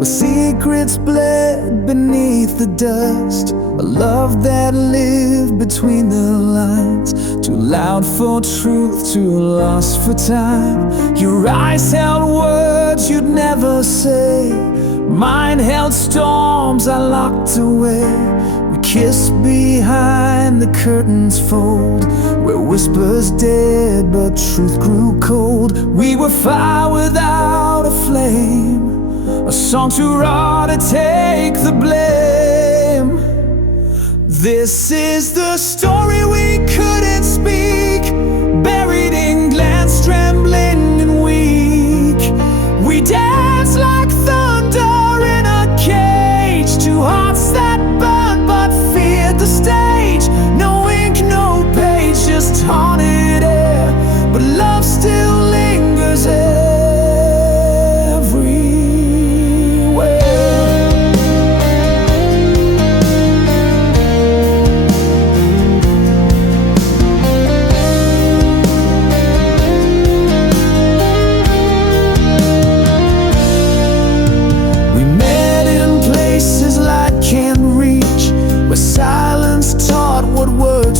with secrets bled beneath the dust. A love that lived between the lines, too loud for truth, too lost for time. Your eyes held words you'd never say, mine held storms I locked away. We kissed behind the curtain's fold, where whispers dead but truth grew cold. We were fire without a flame, a song too raw to take the blame. This is the story we couldn't speak, buried in glance, trembling and weak. We danced like thunder in a cage, two hearts that burned but feared the stage. No ink, no page, just haunted air, but love still lingers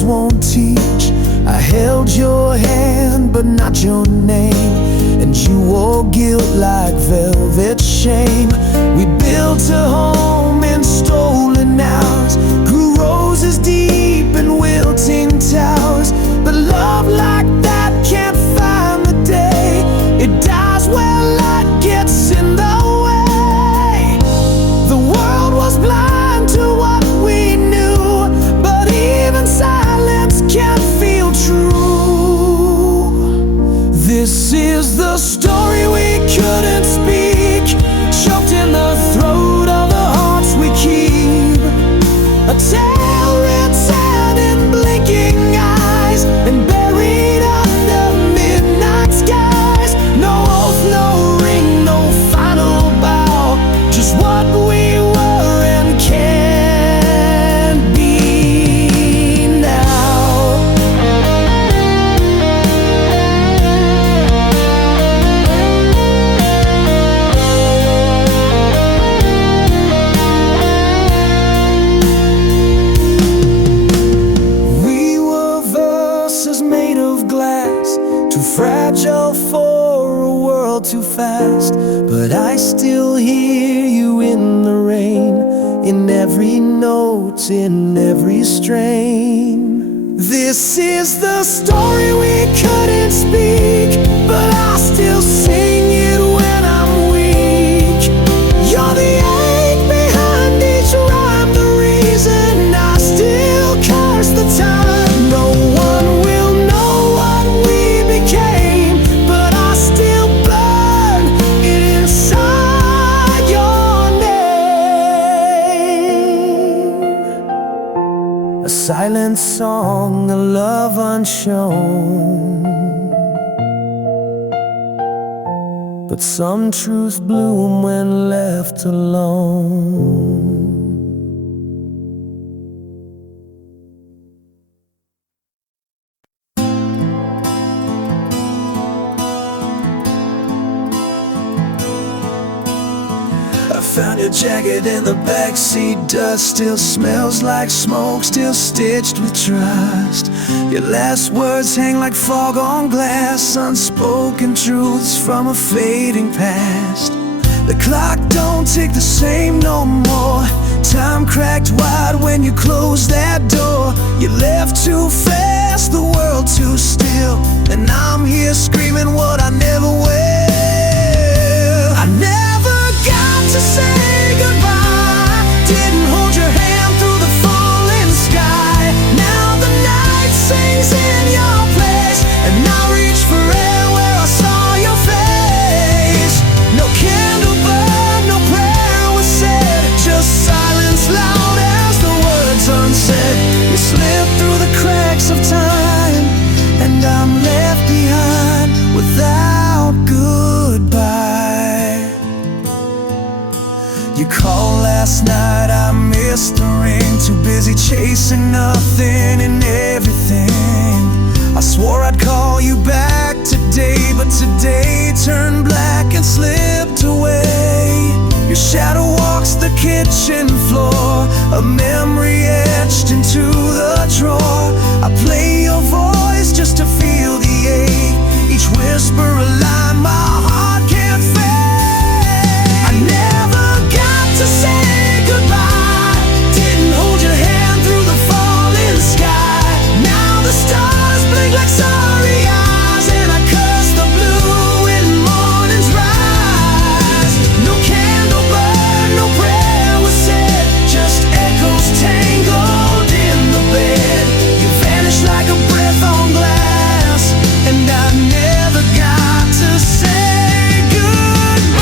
won't teach. I held your hand but not your name, and you wore guilt like velvet shame. We built a home in stolen hours, grew roses deep in wilting towers. But love like that can't find the day, it dies where light gets in the way. The world was blind to what we knew, but even silence can't feel true. This is the story we couldn't speak, choked in the throat of the hearts we keep. A tale written in blinking eyes and buried under midnight skies. No oath, no ring, no final bow, just what we were and can't be now. We were verses made of glass, too fragile for a world too fast. But I still hear you in the rain, in every note, in every strain. This is the story we couldn't speak, but I still sing it when I'm weak. You're the ache behind each rhyme, the reason I still curse the time. No one will know what we became, but I still burn it inside your name. A silent song, a love unshown, but some truths bloom when left alone. I found your jacket in the backseat, dust still smells like smoke, still stitched with trust. Your last words hang like fog on glass, unspoken truths from a fading past. The clock don't tick the same no more, time cracked wide when you closed that door. You left too fast, the world too still, and I'm here screaming what I never will. I never got to say goodbye, didn't hold your hand through the falling sky. Now the night sings in your place, and I reach for air where I saw your face. No candle burned, no prayer was said, just silence loud as the words unsaid. You slipped through the cracks of time, and I'm left behind without goodbye. You called last night, I missed the ring, too busy chasing nothing and everything. I swore I'd call you back today, but today turned black and slipped away. Your shadow walks the kitchen floor, a memory etched into the drawer. I play your voice just to feel the ache, each whisper a line my heart can't fake. I never got to say goodbye, didn't hold your hand through the falling sky. Now the stars blink like sorry eyes, and I curse the blue when mornings rise. No candle burned, no prayer was said, just echoes tangled in the bed. You vanished like a breath on glass, and I never got to say goodbye.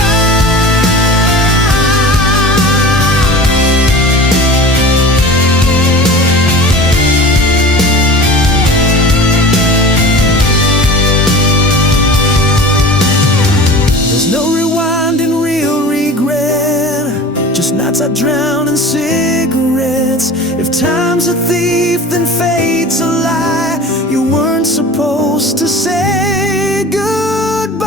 There's no rewinding, real regret, just nights I drown in cigarettes. If time's a thief, then fate's a lie. You weren't supposed to say goodbye.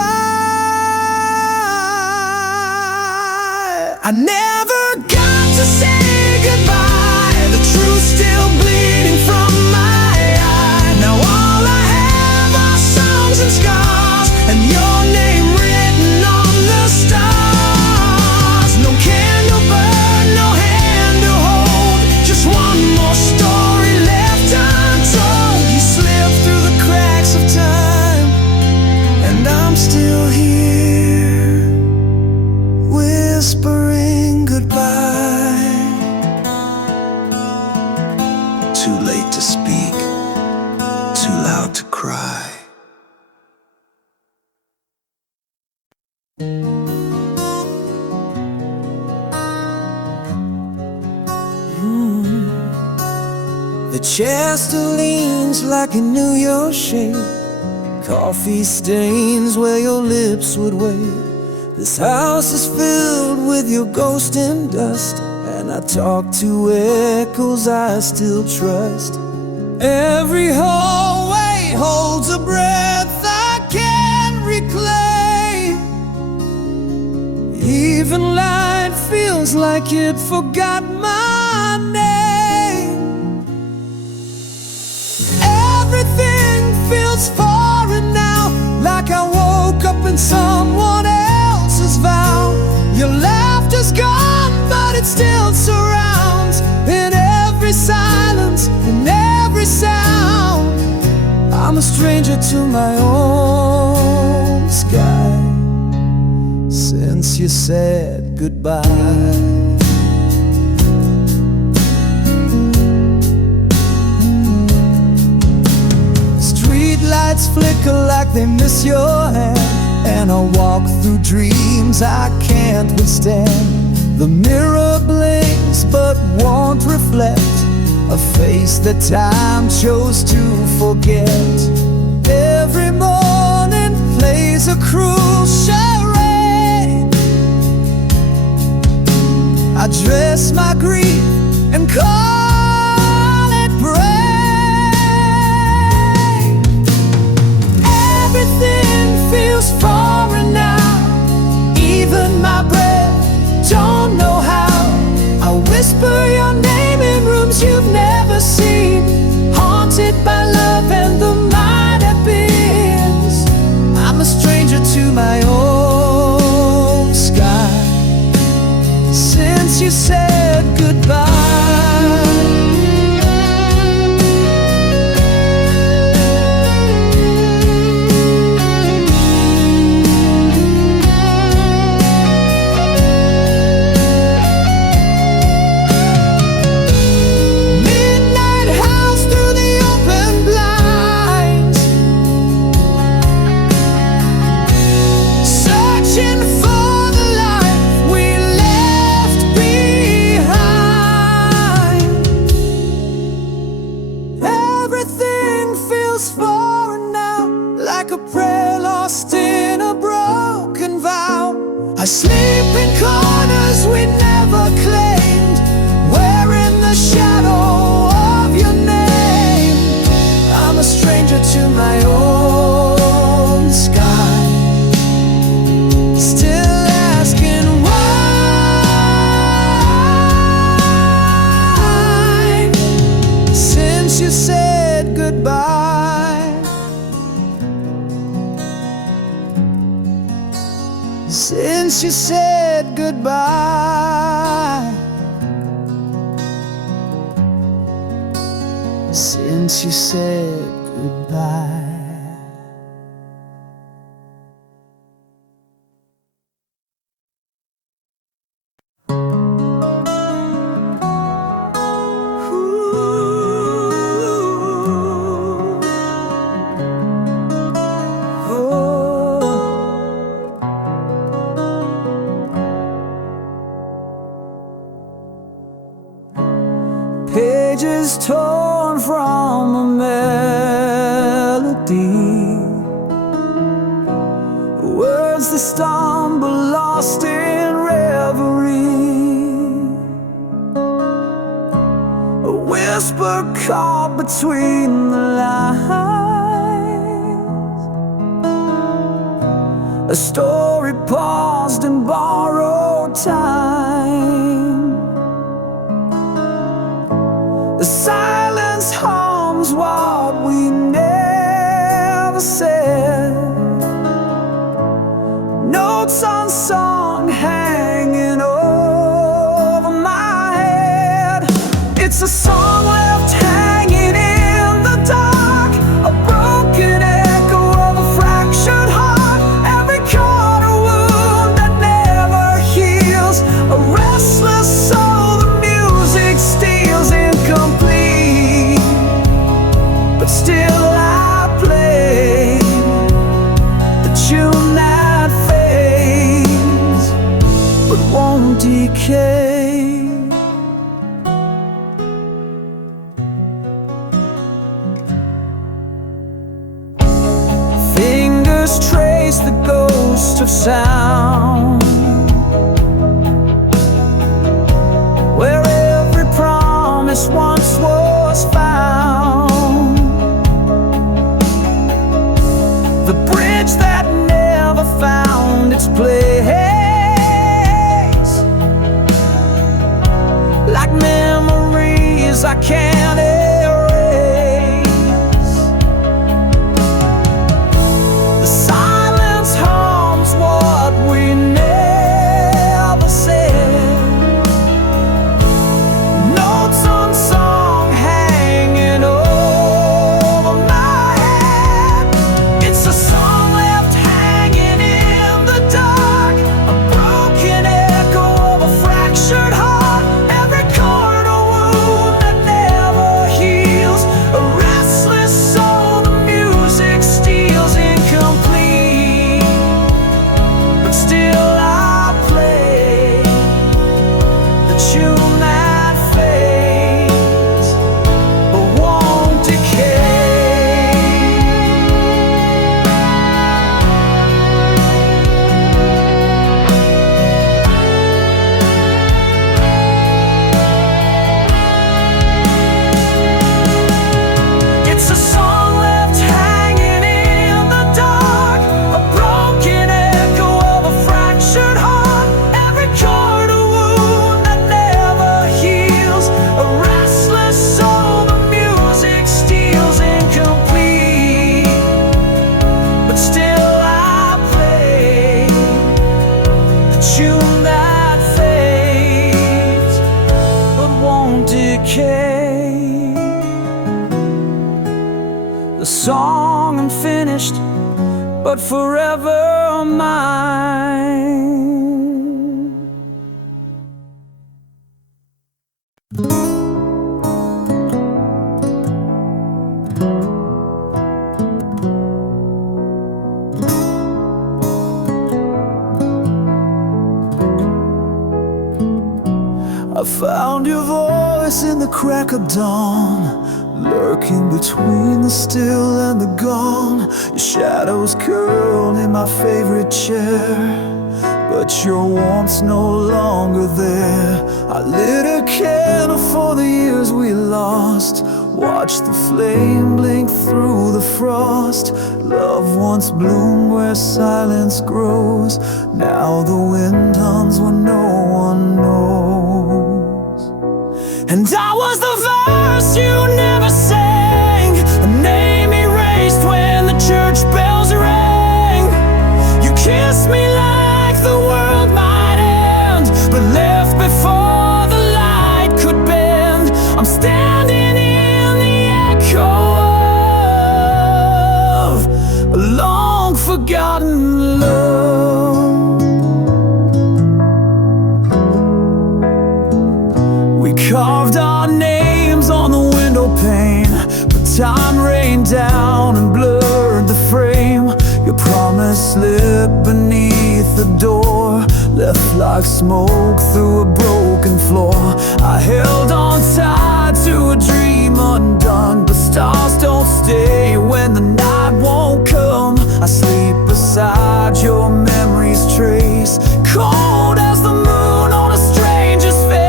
I never got to say goodbye, the truth still bleeding from my eye. Now all I have are songs and scars, and your name written on the stars. No candle burn, no hand to hold, just one more story left untold. You slipped through the cracks of time, and I'm still here, whispering goodbye. Too late to speak, too loud to cry. The chair still leans like it knew your shape, coffee stains where your lips would wait. This house is filled with your ghost and dust, and I talk to echoes I still trust. Every hallway holds a breath I can't reclaim. Even light feels like it forgot my name. Everything feels foreign now, like I woke up in someone else's vow. Your laughter's gone, but it still surrounds, in every silence, in every sound. I'm a stranger to my own sky since you said goodbye. Lights flicker like they miss your hand, and I walk through dreams I can't withstand. The mirror blinks but won't reflect a face that time chose to forget. Every morning plays a cruel charade. I dress my grief and call it brave. Everything feels foreign now, even my breath, don't know how. I whisper your name in rooms you've never seen, haunted by love and the might have beens. I'm a stranger to my own sky since you said goodbye. I sleep in corners we never claimed, wearing the shadow of your name. I'm a stranger to my own sky, still asking why. since you said goodbye. Since you said goodbye. Pages torn from a melody, words that stumble lost in reverie, a whisper caught between the lines, a story paused in borrowed time. The silence hums what we never said, notes unsung hanging over my head. It's a song left hanging in the dark, a broken echo of a fractured heart, every chord a wound that never heals, a restless soul the music steals incomplete, but still I play the tune that fades but won't decay. Fingers trace the ghost of sound, where every promise once was found, the bridge that never found its place, like memories I can't erase. The silence hums what we never said, notes unsung hanging over my head. It's a song left hanging in the dark, a broken echo of a fractured heart, every chord a wound that never heals, a restless soul the music steals incomplete, but still I play the tune that fades but won't decay. It's a song left hanging in the dark, a broken echo of a fractured heart, every chord a wound that never heals, a restless soul the music steals incomplete, but still I play the tune that fades but won't decay. The song unfinished but forever mine. I found your voice in the crack of dawn, lurking between the still and the gone. Your shadows curled in my favorite chair, but your warmth's no longer there. I lit a candle for the years we lost, watched the flame blink through the frost. Love once bloomed where silence grows, now the wind hums when no one knows. And I was the verse you never sang, a name erased when the church bells rang. You kissed me like the the door, left like smoke through a broken floor. I held on tight to a dream undone, but stars don't stay when the night won't come. I sleep beside your memory's trace, cold as the moon on a stranger's face.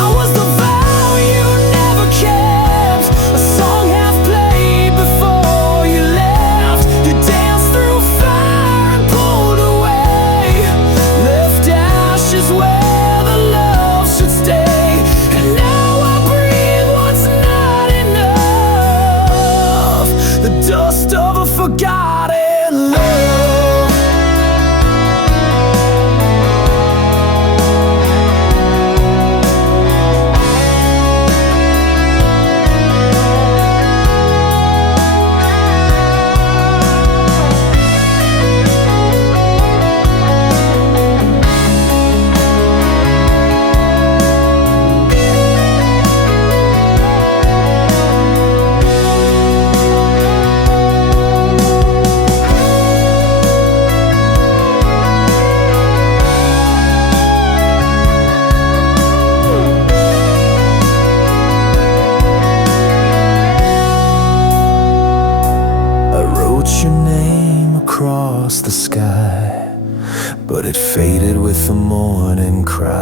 I was the vow you never kept, a song half played before you left. You danced through fire and pulled away, left ashes where the love should stay. And now I breathe what's not enough, the dust of a forgotten love. Your name across the sky, but it faded with the morning cry.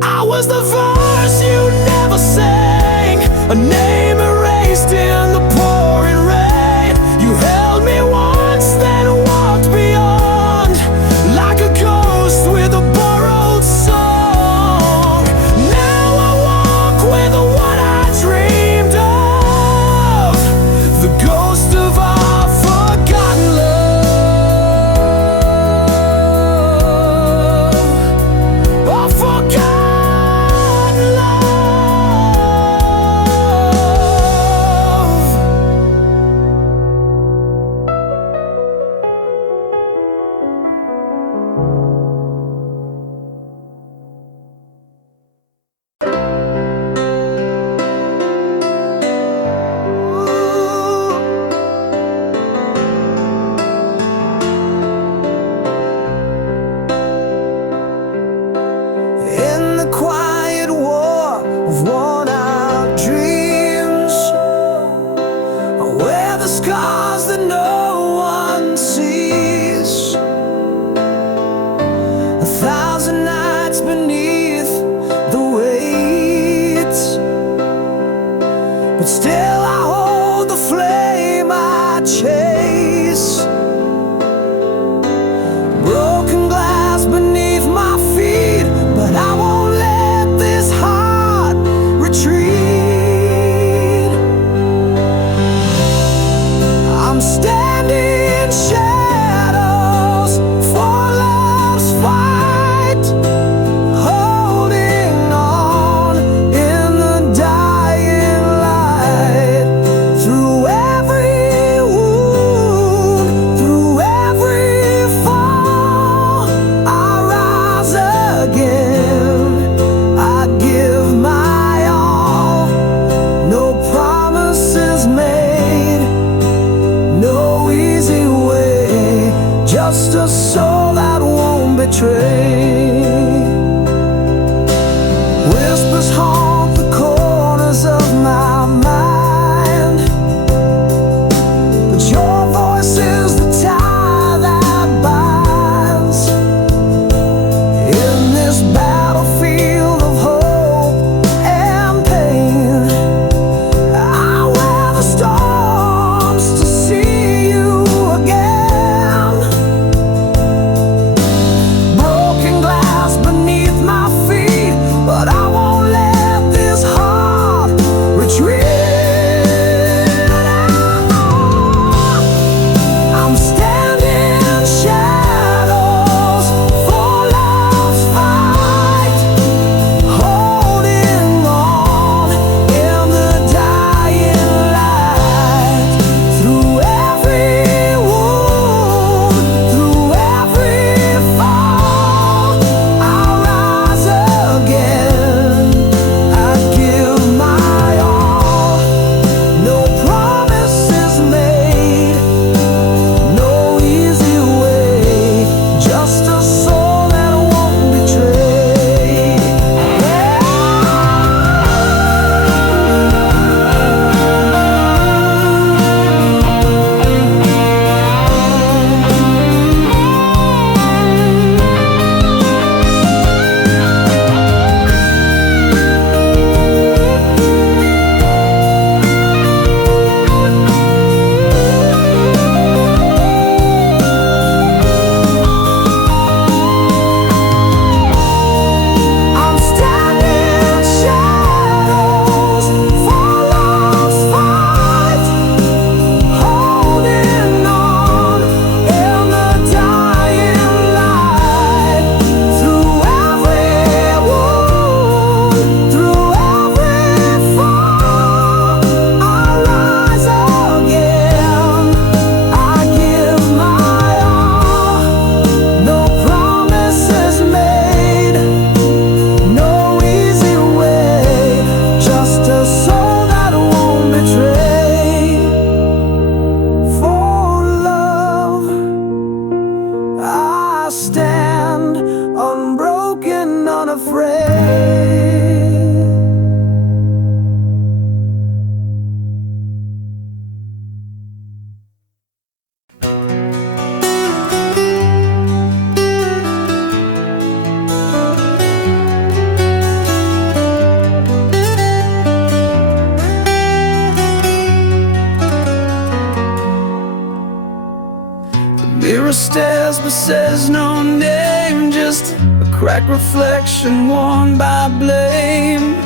I was the verse you never sang, a name erased in the pouring rain. You held me once, then walked beyond, like a ghost with a borrowed song. Now I walk with what I dreamed of, the ghost of our forgotten love, our forgotten love. In the quiet war of worn-out dreams, I wear the scars that no one sees. 1,000 nights beneath the weight, but still I hold the flame I chase. Broken glass beneath my feet, but I won't let this heart retreat. I'm standing in shadows for love's fight, holding on in the dying light. Through every wound, through every fall, I rise again. I give my all, no promises made, no easy way, just a soul that won't betray. Whispers haunt the corners of my mind, but your voice is the tie that binds. In this battlefield of hope and pain, I wear the storms to see you again. stares but says no name, just a cracked reflection worn by blame.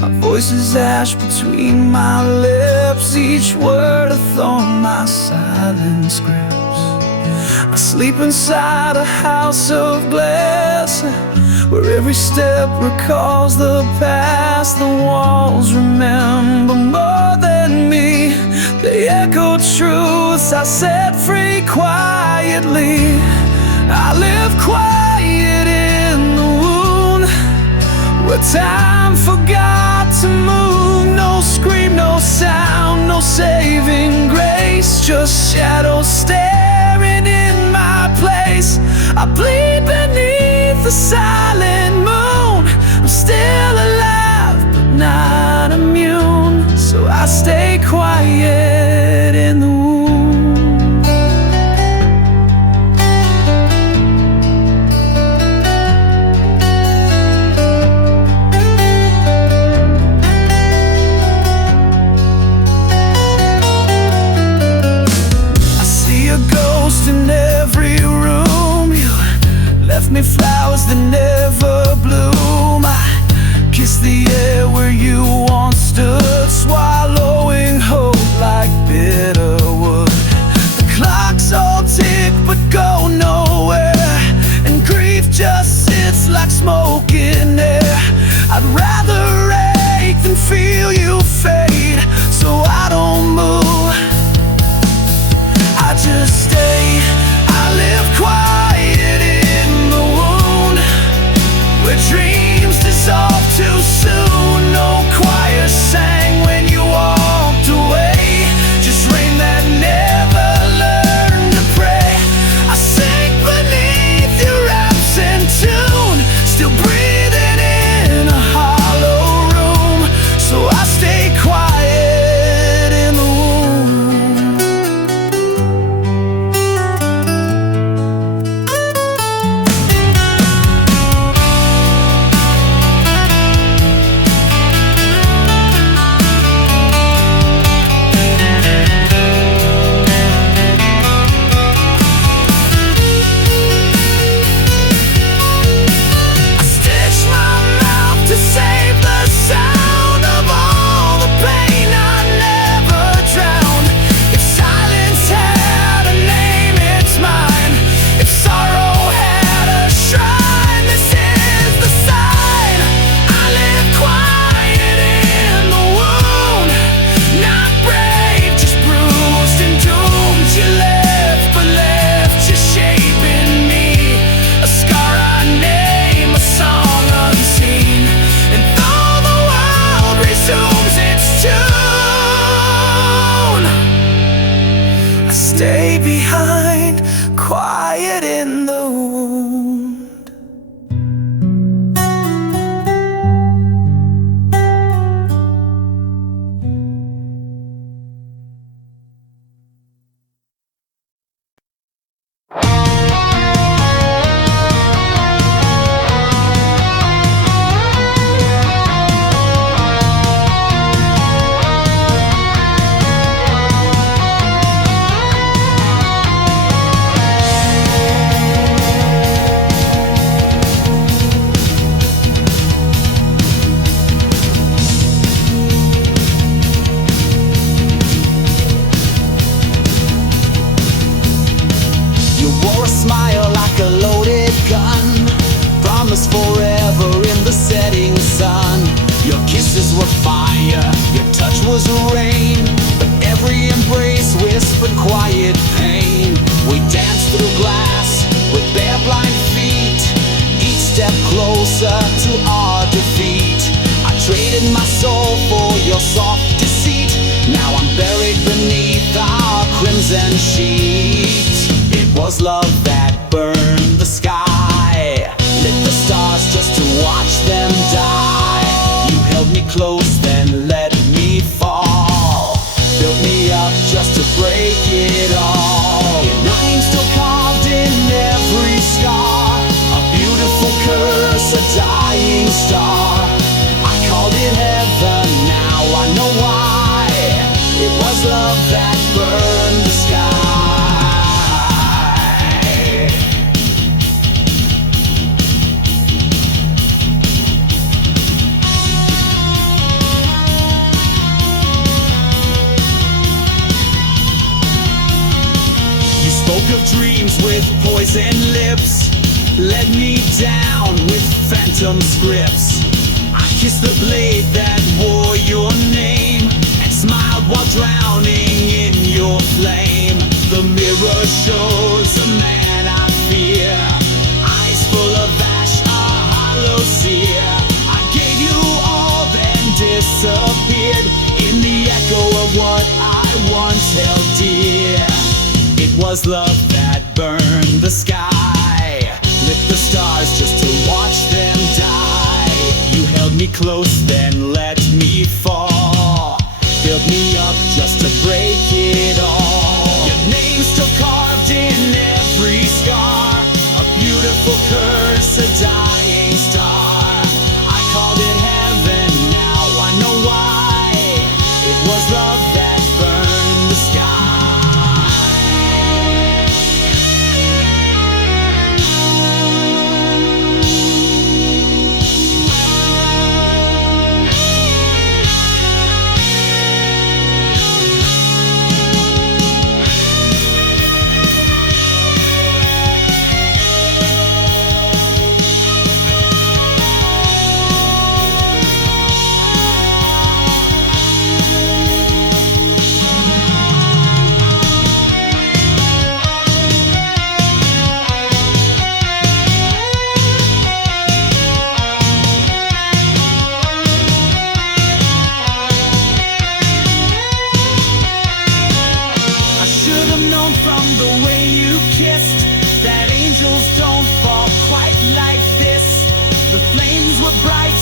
My voice is ash between my lips, each word a thorn my silence grips. I sleep inside a house of glass, where every step recalls the past. The walls remember more than me, they echo truths I set free quietly. I live quiet in the wound, where time forgot to move. No scream, no sound, no saving grace, just shadows staring in my place. I bleed beneath the silent moon. I'm still alive but not immune, so I stay quiet in the wound. I see a ghost in every room. You left me flowers that never bloom. I kiss the air where you once stood, swallowing hope like bitter wood. The clocks all tick but go nowhere, and grief just sits like smoke in air. I'd rather ache than feel you fade, so I don't move, I just stay. I live quiet in the wound, where dreams dissolve too soon. No choir sang when you walked away, just rain that never learned to pray. I sink beneath your absent tune, still breathing in a hollow room, so I stay quiet in the womb. I stitch my mouth to save the sound of all the pain I never drowned. If silence had a name, it's mine. If sorrow had a shrine, this is the sign. I live quiet in the wound, not brave, just bruised and doomed. You left but left your shape in me, a scar I name, a song unseen. And though the world resumes its tune, I stay behind, quiet in the wound. You wore a smile like a loaded gun, promised forever in the setting sun. Your kisses were fire, your touch was rain, but every embrace whispered quiet pain. We danced through glass with bare blind feet, each step closer to our defeat. I traded my soul for your soft deceit, now I'm buried beneath our crimson sheets. It was love that burned the sky, lit the stars just to watch them die. You held me close, then let me fall, built me up just to break it all. Your name still carved in every scar, a beautiful curse, a dying star. I called it heaven, now I know why. It was love that burned the sky. Spoke of dreams with poison lips, led me down with phantom scripts. I kissed the blade that wore your name, and smiled while drowning in your flame. The mirror shows a man I fear, eyes full of ash, a hollow sear. I gave you all, then disappeared in the echo of what I once held dear. It was love that burned the sky, lit the stars just to watch them die. You held me close, then let me fall, built me up just to break it all. Your name's still carved in every scar, a beautiful curse, a dying star. I called it heaven, now I know why. It was love that burned the sky. From the way you kissed, that angels don't fall quite like this. The flames were bright,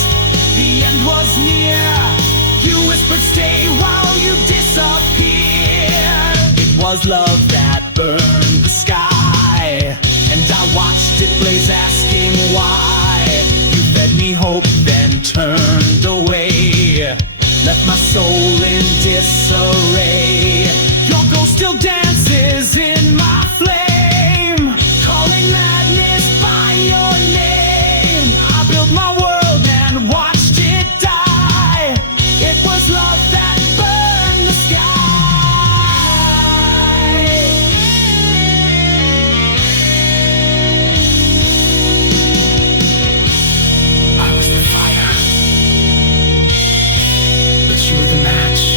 the end was near. You whispered stay while you disappeared. It was love that burned the sky, and I watched it blaze asking why. You fed me hope, then turned away, left my soul in disarray. Your ghost still dances in my flame, calling madness by your name. I built my world and watched it die. It was love that burned the sky. I was the fire, but you were the match.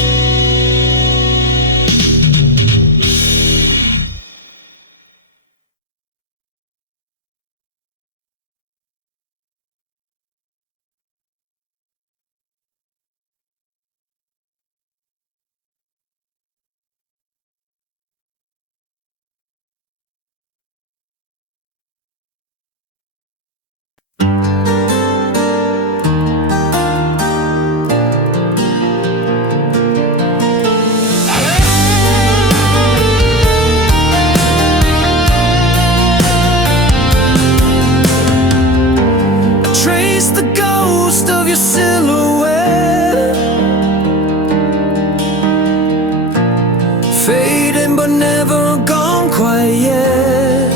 Fading but never gone quite yet.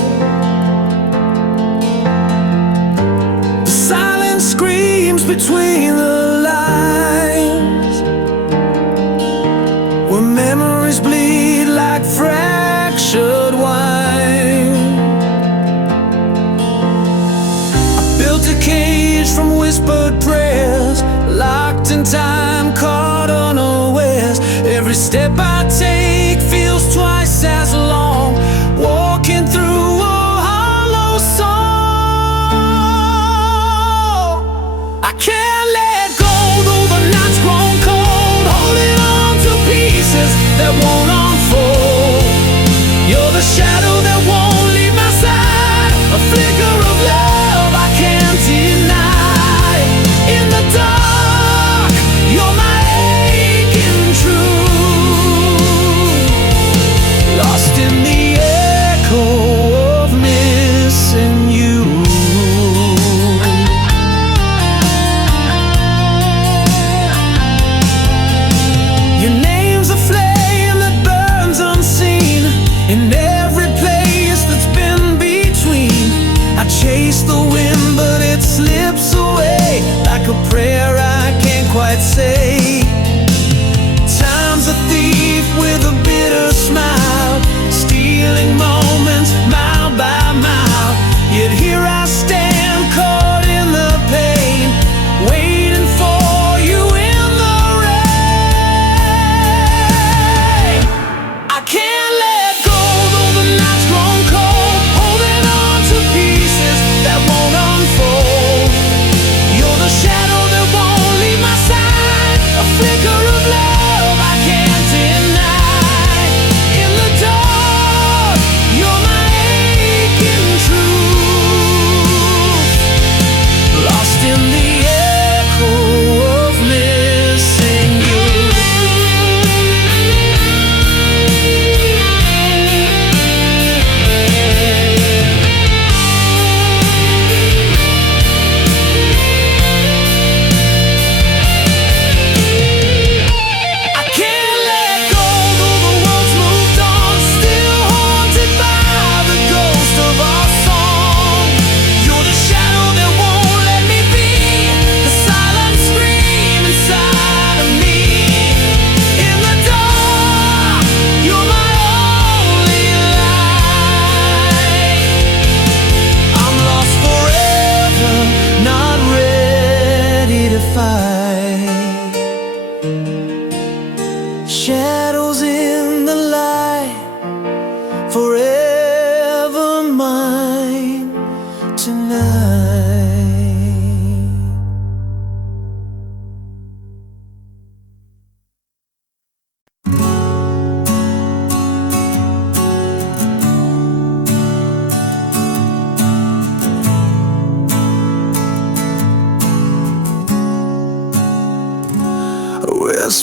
The silence screams between the lines, where memories bleed like fractured wine. I built a cage from whispered prayers, locked in time, caught unawares. Every step I take feels twice as long, walking through a hollow soul. I can't let go, though the night's grown cold, holding on to pieces that won't unfold. You're the shadow that won't leave my side, a flicker of love I can't deny. In the dark, you're my aching truth.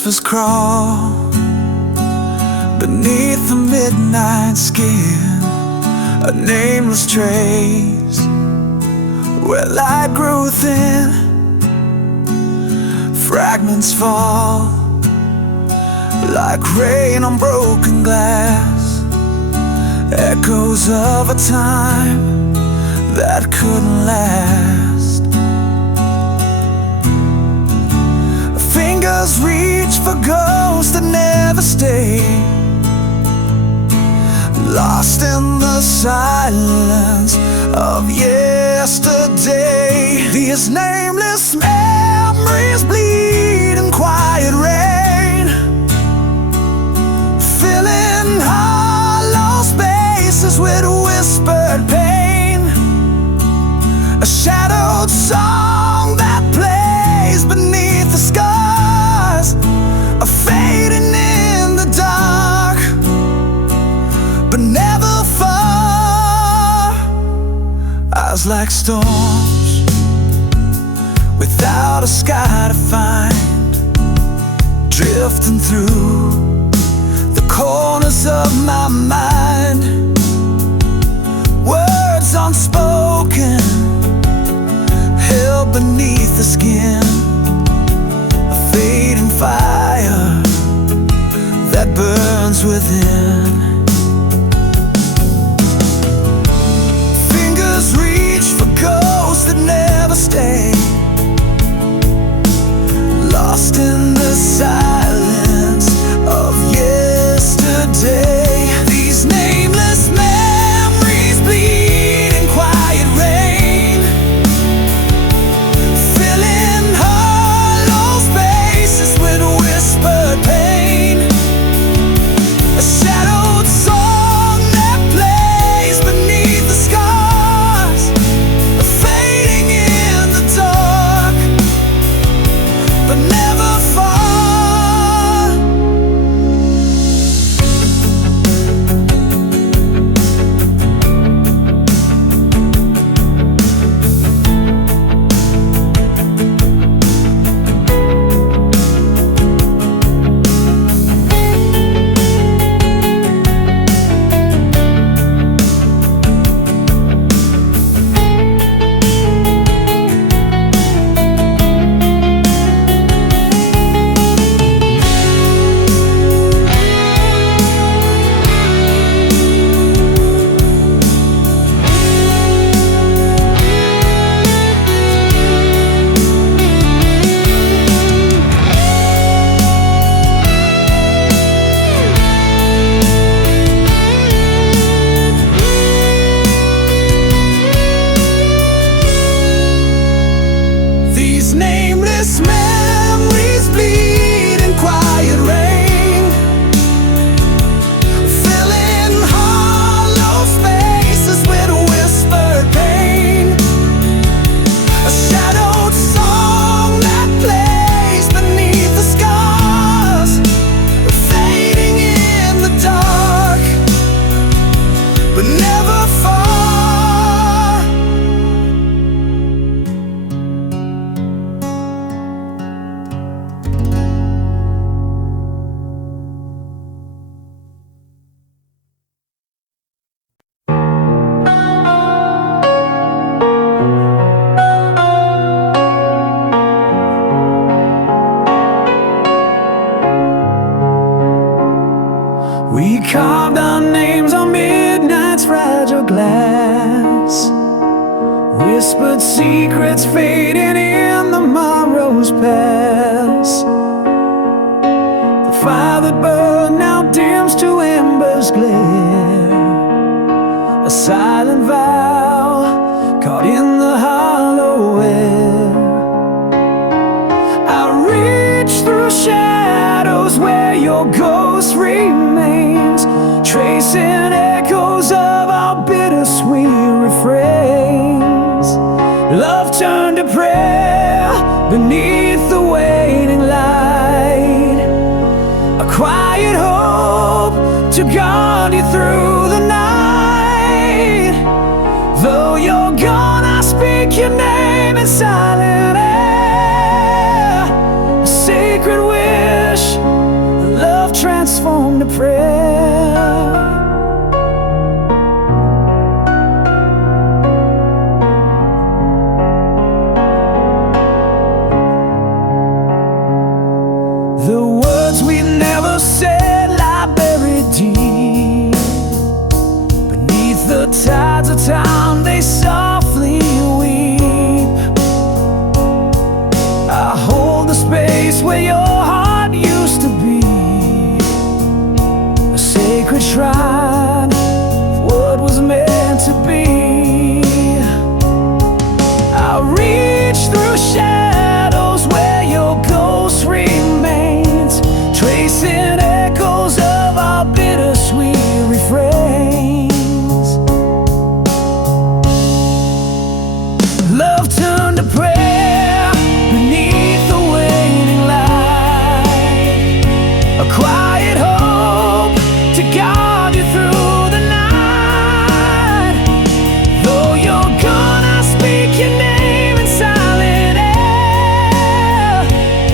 whispers crawl beneath the midnight skin, a nameless trace where light grew thin. Fragments fall like rain on broken glass, echoes of a time that couldn't last. Fingers reach for ghosts that never stay, lost in the silence of yesterday. These nameless memories bleed in quiet rain, filling hollow spaces with whispered pain. A shadowed song that plays beneath the scars, a fading in the dark, but never far. Eyes like storms without a sky to find, drifting through the corners of my mind. Words unspoken, held beneath the skin, a fading fire that burns within. Fingers reach for ghosts that never stay, lost in the silence of yesterday. These nameless memories bleed in quiet rain, filling hollow spaces with whispered pain. A shadowed song that plays beneath the scars, fading in the dark, but never far. Nameless memories bleed in quiet rain, filling hollow spaces with whispered pain. A shadowed song that plays beneath the scars, fading in the dark, but never far. We carved our names on midnight's fragile glass, whispered secrets fading in the morrow's pass. The fire that burned now dims to embers glare, a silent vow caught in the hollow air. I reach through shadows where your ghost remains, tracing echoes of our bittersweet refrains. Love turned to prayer beneath the waning light, a quiet hope to guard you through the night. Though you're gone, I speak your name in silent air, a sacred wish of time they softly weep. I hold the space where your heart used to be, a sacred shrine of what was meant to be. I reach through shadows where your ghost remains, tracing echoes of our bittersweet refrains. Love turned to prayer beneath the waning light, a quiet hope to guide you through the night. Though you're gone, I speak your name in silent air,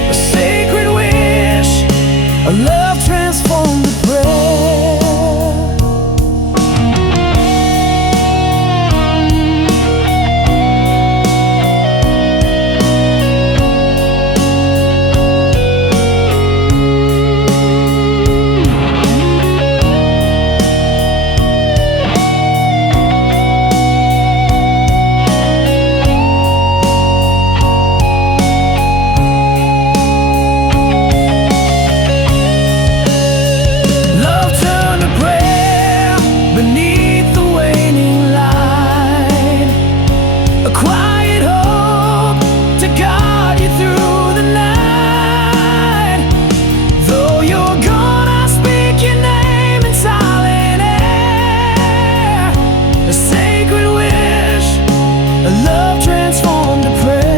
a sacred wish, a love transformed to prayer. Beneath the waning light, a quiet hope to guide you through the night. Though you're gone, I speak your name in silent air, a sacred wish, a love transformed to prayer.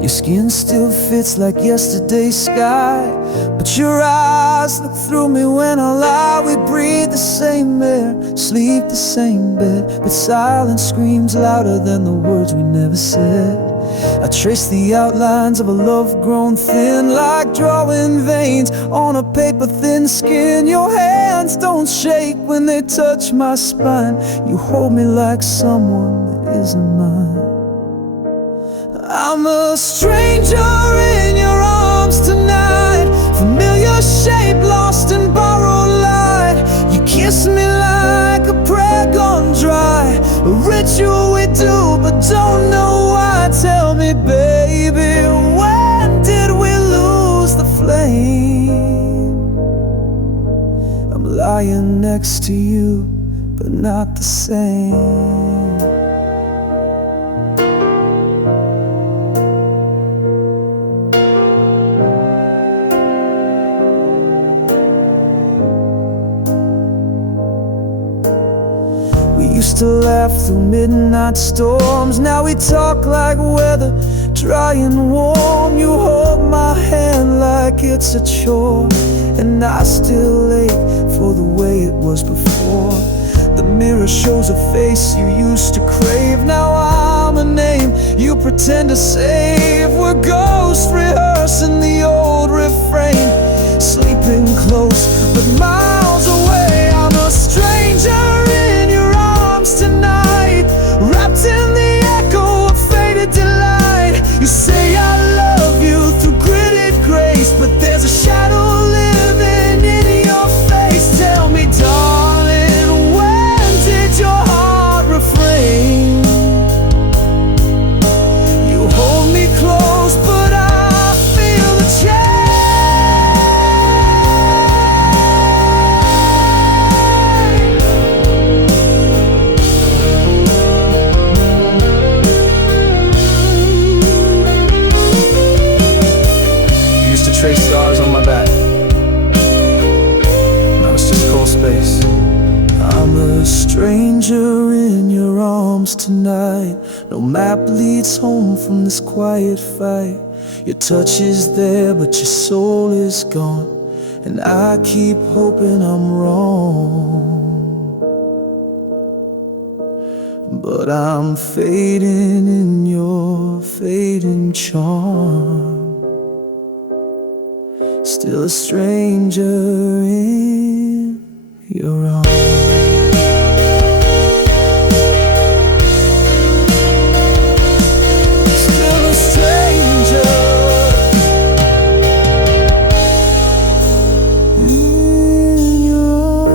Your skin still fits like yesterday's sky, but your eyes look through me when I lie. We breathe the same air, sleep the same bed, but silence screams louder than the words we never said. I trace the outlines of a love grown thin, like drawing veins on a paper thin skin. Your hands don't shake when they touch my spine. You hold me like someone that isn't mine. I'm a stranger in your arms tonight, familiar shape lost in borrowed light. You kiss me like a prayer gone dry, a ritual we do but don't know why. Tell me, baby, when did we lose the flame? I'm lying next to you, but not the same. We used to laugh through midnight storms, now we talk like weather, dry and warm. You hold my hand like it's a chore, and I still ache for the way it was before. The mirror shows a face you used to crave, now I'm a name you pretend to save. We're ghosts rehearsing the old refrain, sleeping close but miles away. I'm a stranger in your arms tonight, wrapped in the echo of faded delight. You say I love you through gritted grace, but there's a shadow living in your face. Tell me, darling, when did your heart refrain? You hold me close, but I feel the change. Trace stars on my back, now it's just cold space. I'm a stranger in your arms tonight, no map leads home from this quiet fight. Your touch is there but your soul is gone, and I keep hoping I'm wrong. but I'm fading in your fading charm. Still a stranger in your arms. Still a stranger in your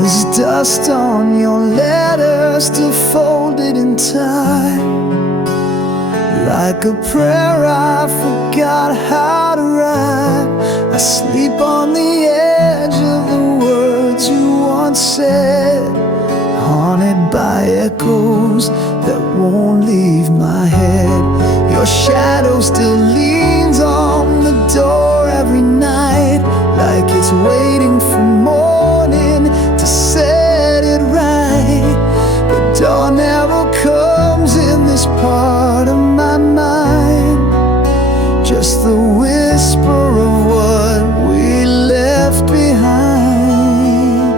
There's dust on your letter, still folded in time. Like a prayer I forgot how to write. I sleep on the edge of the words you once said, haunted by echoes that won't leave my head. Your shadow still leans on the door every night, like it's waiting for morning to set it right. But dawn never comes in this part of my mind, just the whisper of what we left behind.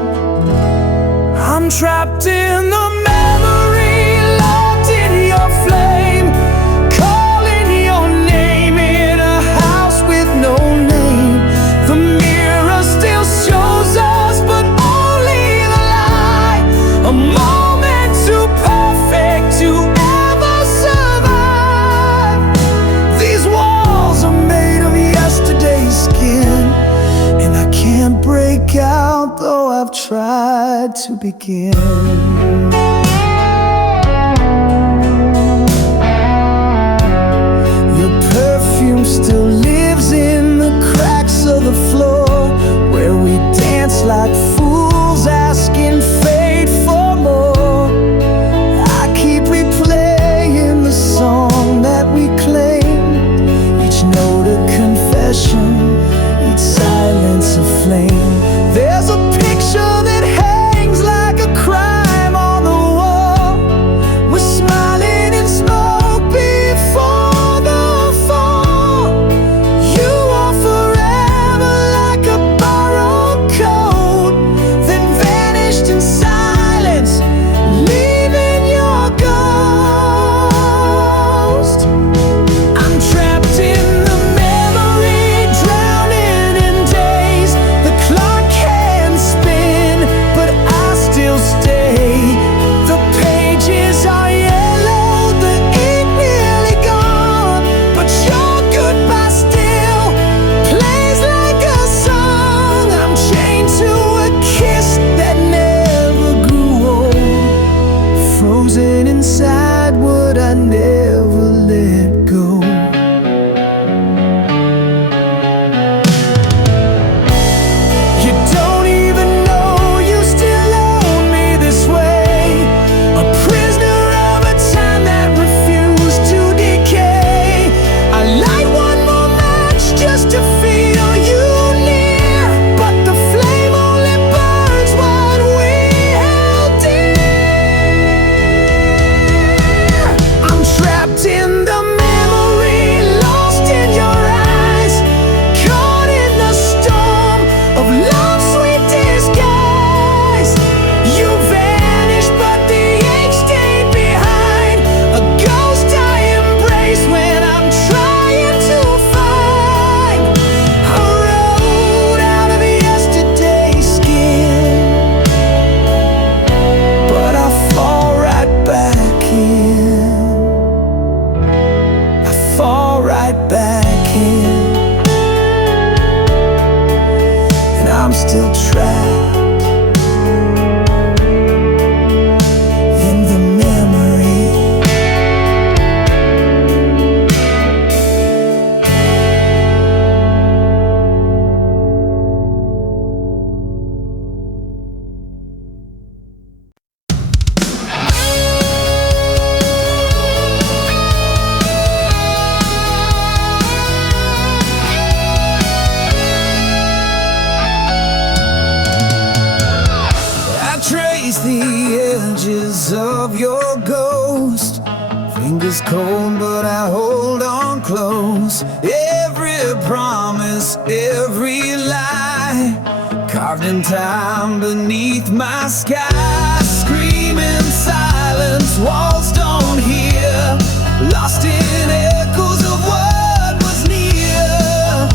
I'm trapped in the memory, locked in your flame, calling your name in a house with no name. The mirror still shows us, but only the lie. A moment too perfect to ever survive. These walls are made of yesterday's skin, and I can't break out, though I've tried to begin. Your perfume still lives in the cracks of the floor, where we dance like fools, asking fate for more. I keep replaying the song that we claimed, each note a confession, each silence a flame. There's a picture that hangs like a crime on the trace the edges of your ghost. Fingers cold, but I hold on close. Every promise, every lie, carved in time beneath my sky. Screaming silence, walls don't hear, lost in echoes of what was near.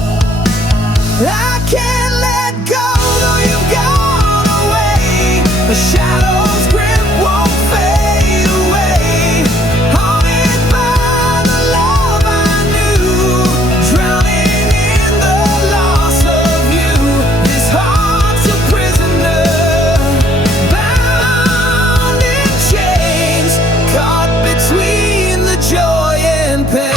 I can't let go, though you've gone away. The shadow's grip won't fade away. Haunted by the love I knew, drowning in the loss of you. This heart's a prisoner, bound in chains, caught between the joy and pain.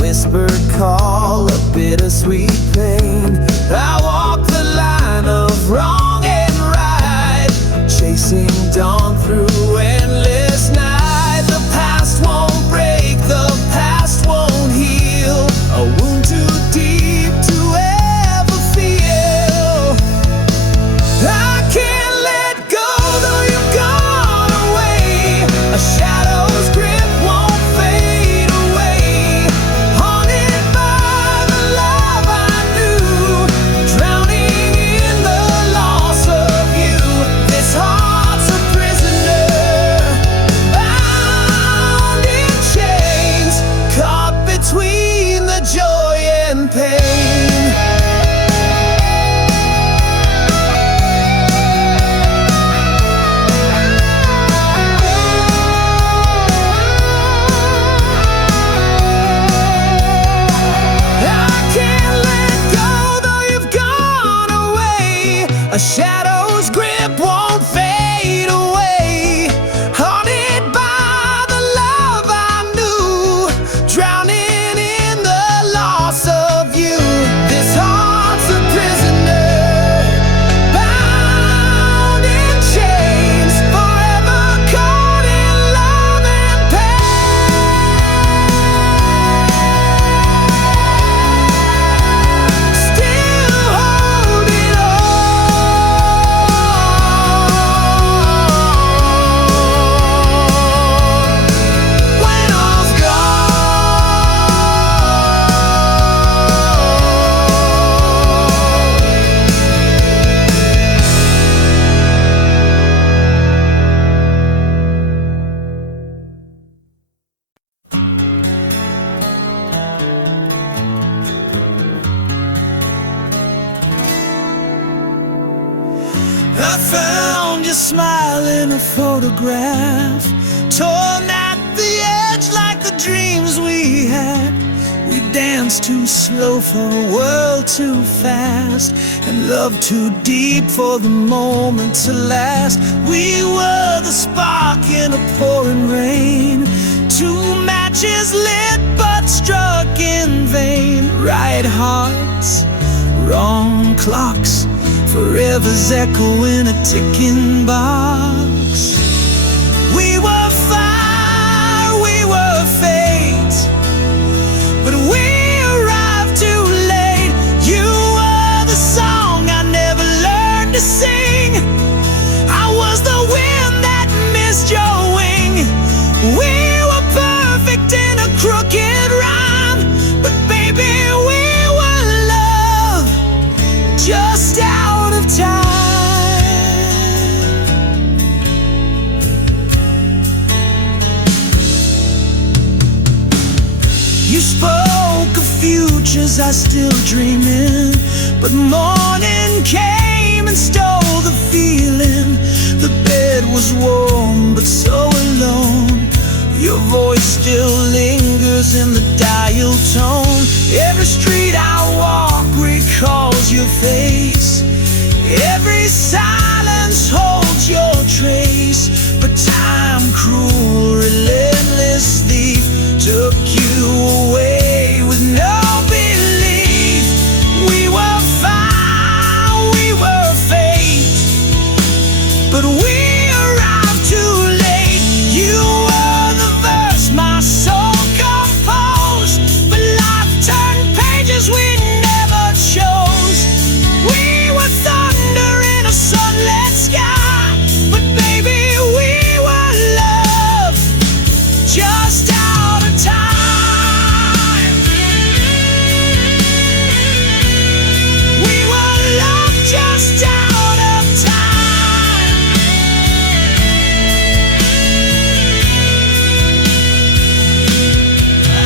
Whispered call, a bittersweet pain. I walk the line of wrong and right, chasing dawn through endless night. The past won't break, the past won't heal, a wound too deep to ever feel. I can't let go, though you've gone away. A shadow's grip won't fade away. Haunted by the love I knew, drowning in the loss of you. This heart's a prisoner, bound in chains, caught between the joy and pain. A shadow's grip won't fade away. Haunted by the love I knew, drowning in the loss of you. This heart's a prisoner, bound in chains, forever caught in love and pain. Still holding when all's I found your smile in a photograph, torn at the edge like the dreams we had. We danced too slow for a world too fast, and love too deep for the moment to last. We were the spark in a pouring rain, two matches lit but struck in vain. Right hearts, wrong clocks, forever's echo in a ticking box. We were fire, we were fate, but we arrived too late. You were the song I never learned to sing. I was the wind that missed your wing. We were perfect in a crooked rhyme, but baby, we were love just out of time. You spoke of futures I still dream in, but morning came and stole the feeling. The bed was warm but so alone. Your voice still lingers in the dial tone. Every street I walk recalls your face. Every silence holds your trace. But time, cruel, relentless thief, took you away with no belief. We were fire, we were fate, but we arrived too late. You were the verse my soul composed, but life turned pages we never chose. We were thunder in a sunlit sky, but baby, we were love just out of time. We were love just out of time.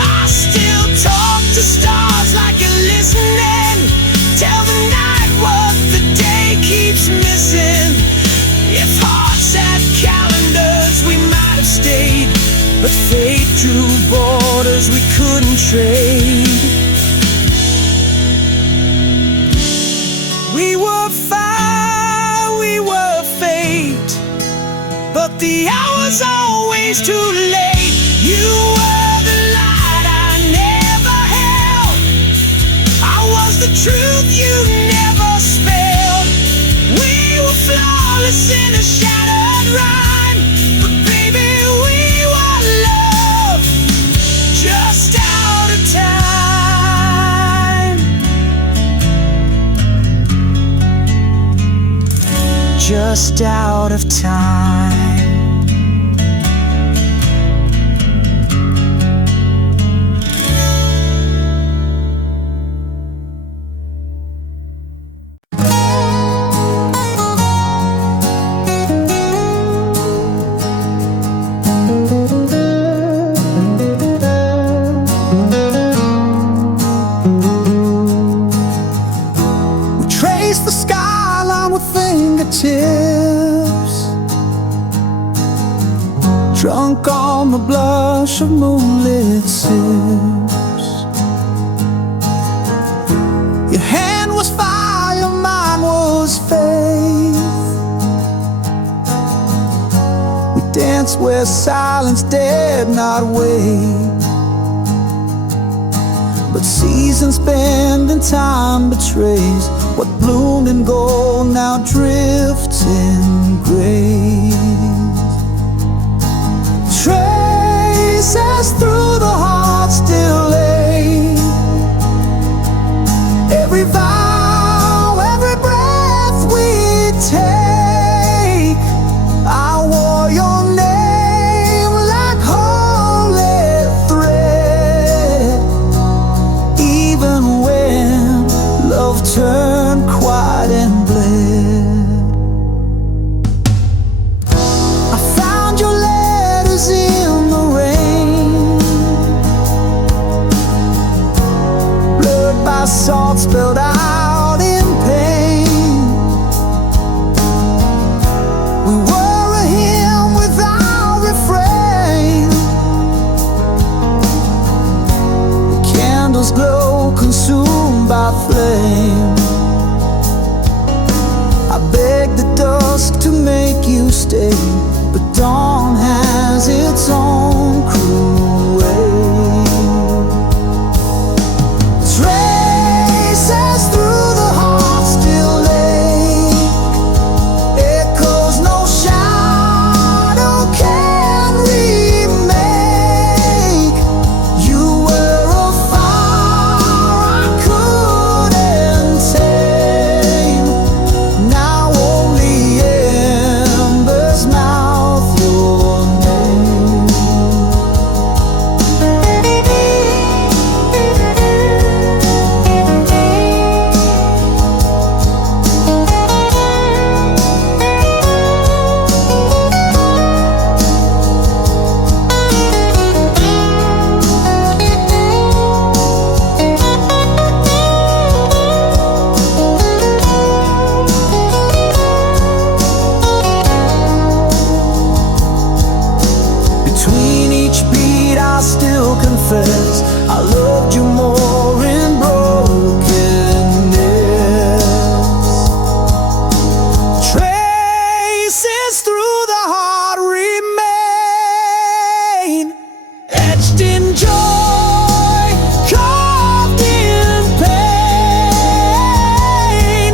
I still talk to stars like you're listening. Tell the night what the day keeps missing. If hearts had calendars, we might have stayed, but fate drew borders we couldn't trade. We were fire, we were fate, but the hour's always too late. You were the light I never held, I was the truth you never spelled. We were flawless in a shattered rhyme, but baby, we were love just out of time. Just out of time. We trace the skyline with fingertips, drunk on the blush of moonlit sips. Your hand was fire, mine was faith. We danced where silence dared not wait, but seasons bend and time betrays. What bloomed in gold now drifts in grace. Traces through the heart still lay. Every vow, every breath we take, I wore your name like holy thread. Even when love turned quiet and bled, I found your letters in the rain, blurred by salt spilled out in pain. We were a hymn without refrain. The candles glow, consumed by flame. I begged the dusk to make you stay, but dawn has its own cruel way. Traces through the heart still lay. Echoes no shadow can remake. You were a fire I couldn't tame. Now only embers mouth your name. Between each beat I still confess I loved you more in brokenness. Traces through the heart remain, etched in joy, carved in pain.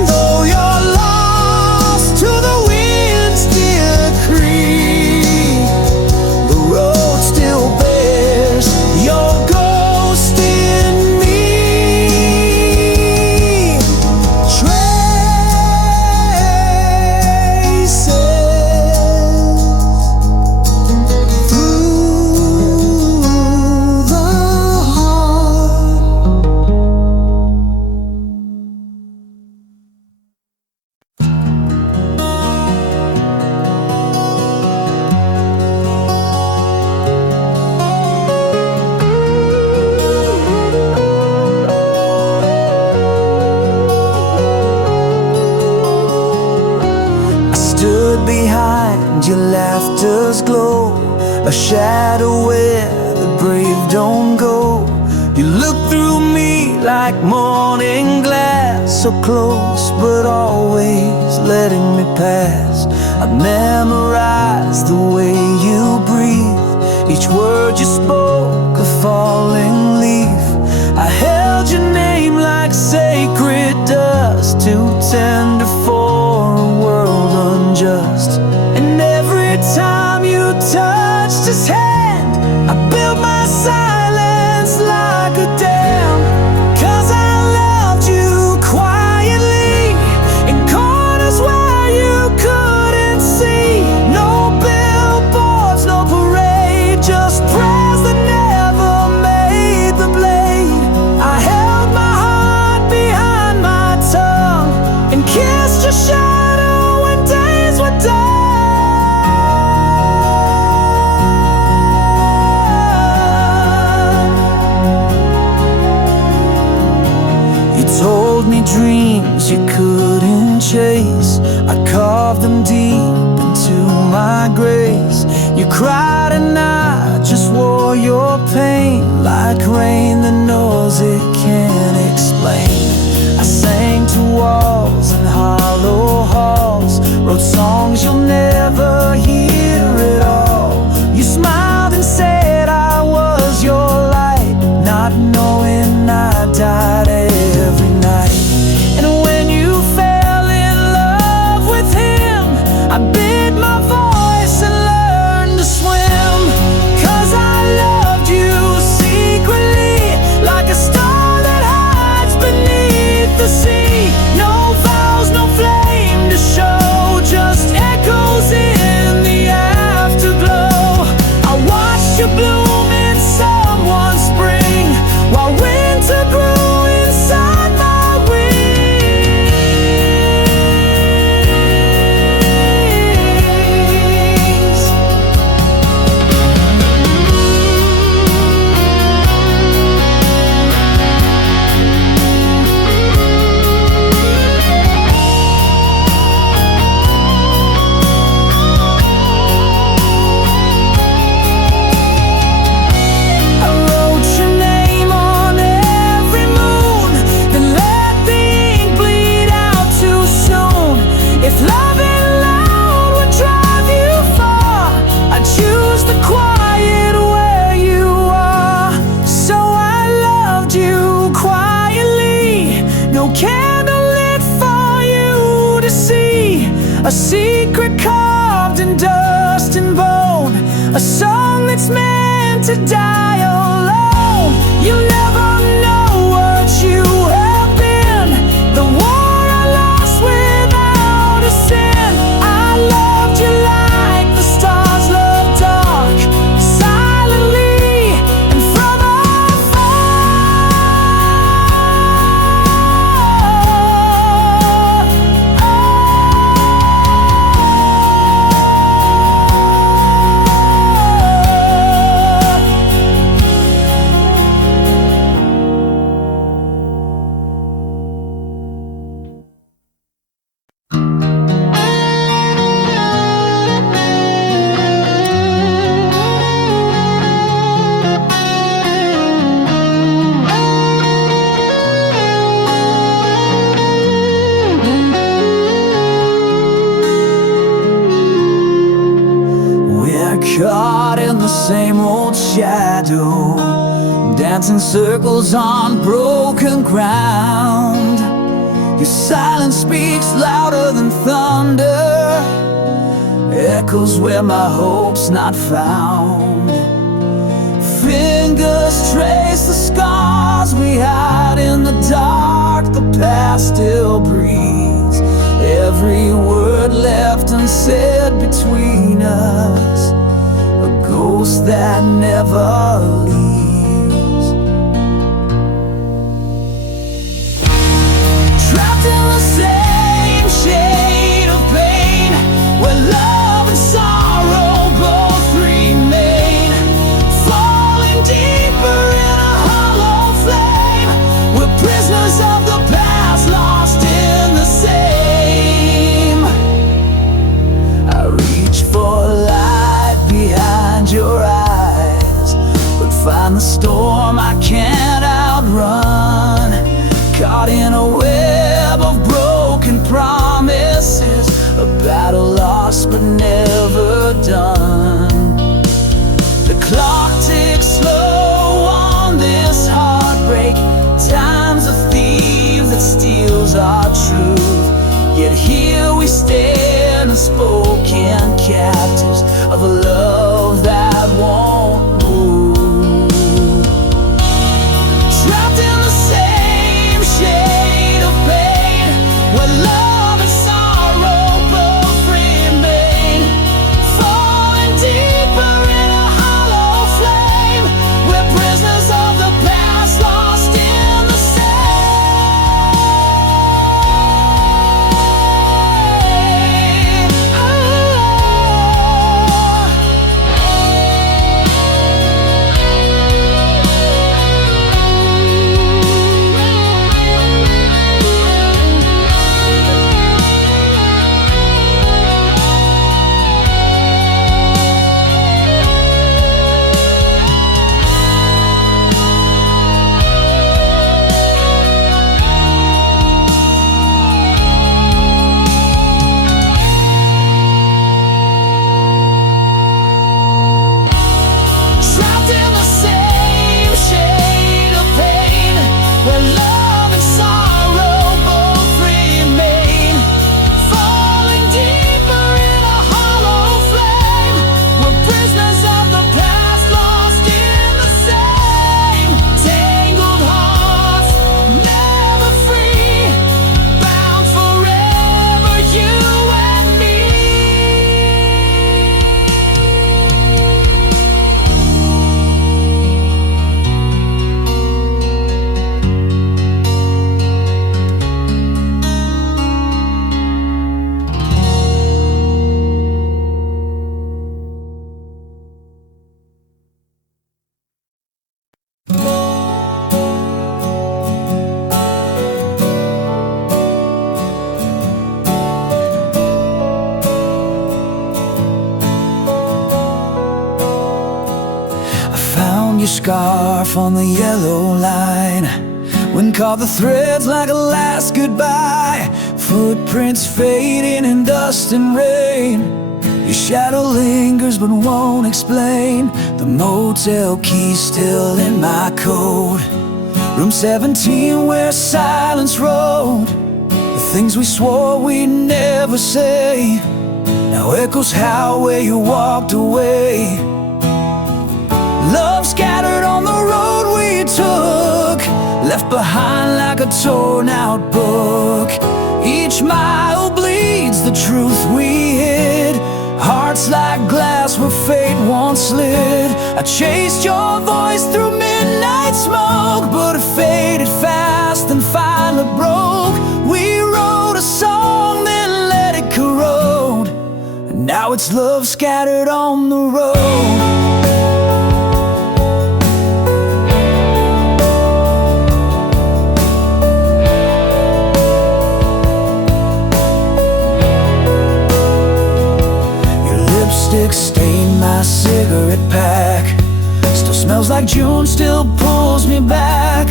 Though you're lost to the wind still behind your laughter's glow, a shadow where the brave don't go. You look through me like morning glass, so close but always letting me pass. I memorized the way you breathe, each word you spoke a falling leaf. I held your name like sacred dust, too tender for a world unjust. And every time you touched his hand, I built my silence like a dam. 'Cause I loved you quietly, in corners where you couldn't see. No billboards, no parade, just prayers that never made the blade. I held my heart behind my tongue and kissed your shadow when days were done. Told me dreams you couldn't chase, I carved them deep into my grace. You cried and I just wore your pain like rain that knows it can't explain. I sang to walls and hollow halls, wrote songs you'll never hear at all. You smiled and said I was your light, not knowing I died every night. And when you fell in love with him, I bid my voice and learned to swim. 'Cause I loved you secretly, like a star that hides beneath the sea. No vows, no flame to show, just echoes in the afterglow. I watched you bloom in someone's spring, while winter grew inside my wings. I wrote your name on every moon, then let the ink bleed out too soon. If loving loud would drive you far, I'd choose the quiet where you are. So I loved you quietly, no candle lit for you to see. A secret carved in dust and bone, a song that's meant to die alone. You never know what you have been, the war I lost without a sin. I loved you like the stars love dark, silently and from caught in the same old shadow, dancing circles on broken ground. Your silence speaks louder than thunder, echoes where my hope's not found. Fingers trace the scars we hide in the dark, the past still breathes. Every word left unsaid between us, a ghost that never leaves. Trapped in the same shade of pain, where love and sorrow both remain. Falling deeper in a hollow flame, we're prisoners of the past, lost in the same. behind the storm I can't outrun, caught in a web of broken promises, a battle lost but never done. The clock ticks slow on this heartbreak. Time's a thief that steals our truth, yet here we stand, unspoken captives of a love that won't move. Trapped in the same shade of pain, where love and sorrow both remain, falling deeper in a hollow flame. We're prisoners of the past, lost in the your scarf on the yellow line, wind caught the threads like a last goodbye. Footprints fading in dust and rain, your shadow lingers but won't explain. The motel key still in my coat, room 17 where silence rode. The things we swore we'd never say now echoes how where you walked away. Love scattered on the road we took, left behind like a torn out book. Each mile bleeds the truth we hid, hearts like glass where fate once slid. I chased your voice through midnight smoke, but it faded fast and finally broke. We wrote a song then let it corrode, and now it's love scattered on the road. Lipstick stained my cigarette pack, still smells like June, still pulls me back.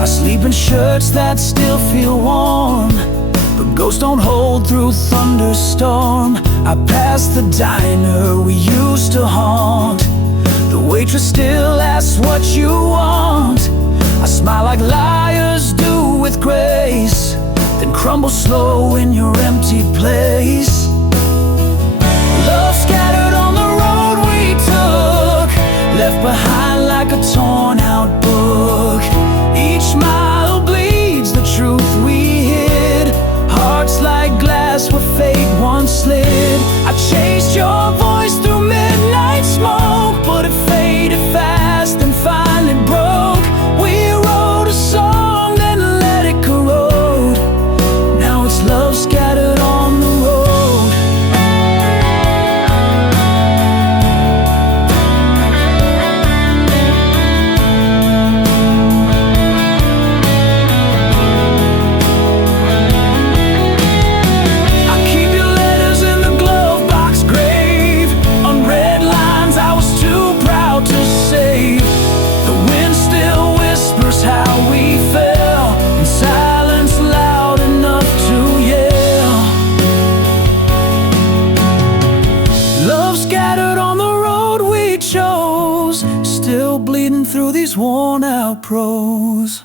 I sleep in shirts that still feel warm, but ghosts don't hold through thunderstorm. I pass the diner we used to haunt, the waitress still asks what you want. I smile like liars do with grace, then crumble slow in your empty place. Love scattered on the road we took, left behind like a torn out book. Each mile bleeds the truth we hid, hearts like glass where fate once slid. I chased your voice through midnight smoke, but it faded fast and finally broke. We wrote a song then let it corrode, now it's love scattered on the road. through these worn-out prose.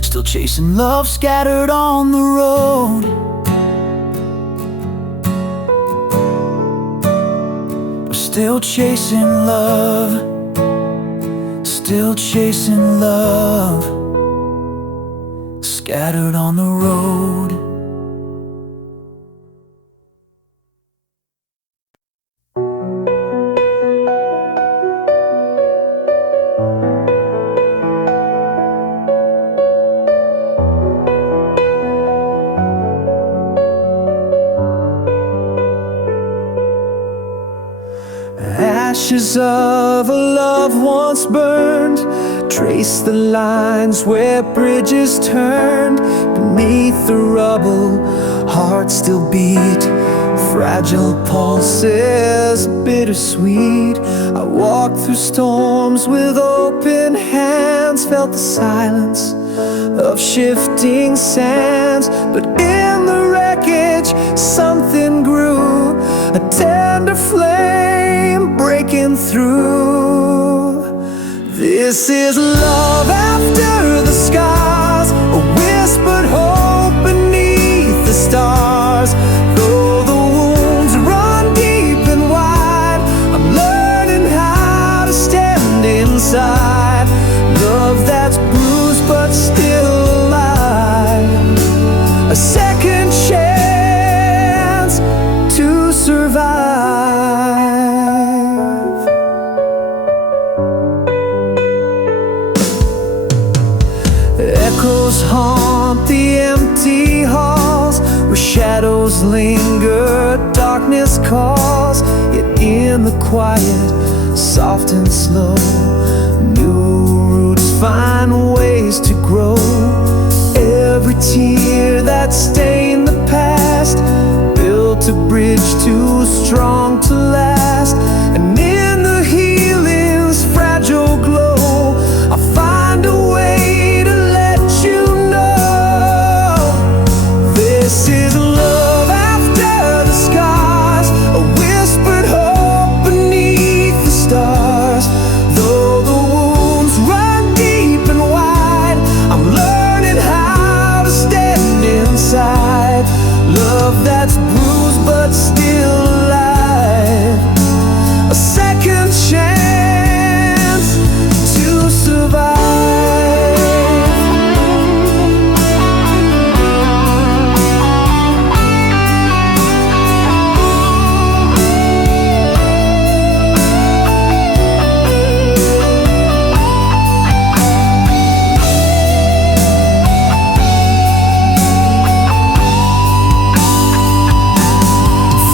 Still chasing love scattered on the road. We're still chasing love. Still chasing love, scattered on the road. Ashes of a love once burned, trace the lines where bridges turned. Beneath the rubble, hearts still beat, fragile pulses, bittersweet. I walked through storms with open hands, felt the silence of shifting sands. But in the wreckage, something grew, a tender flame breaking through. This is love after the scars, a whispered hope beneath the stars. Though the wounds run deep and wide, I'm learning how to stand inside. Love that's bruised but still alive, a second chance to survive. Echoes haunt the empty halls, where shadows linger, darkness calls. Yet in the quiet, soft and slow, new roots find ways to grow. Every tear that stained the past built a bridge too strong to last. And in the healing's fragile glow, I'll find a way to let you know. This is love after the scars, a whispered hope beneath the stars. Though the wounds run deep and wide, I'm learning how to stand inside. Love that's bruised but still alive, a second chance to survive.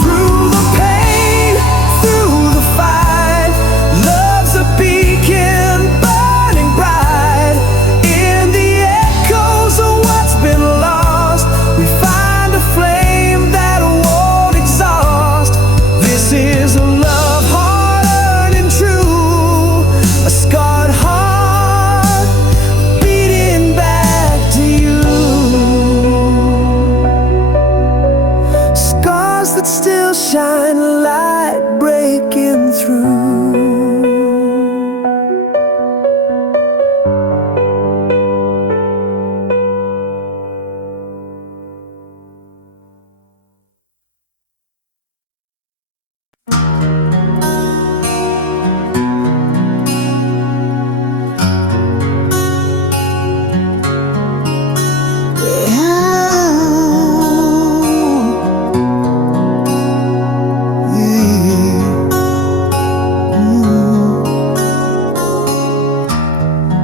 Through the pain, through the fight, love's a beacon burning bright. In the echoes of what's been lost, we find a flame that won't exhaust. This is a love hard-earned and true, a scarred heart beating back to you. Scars that still shine a light breaking through.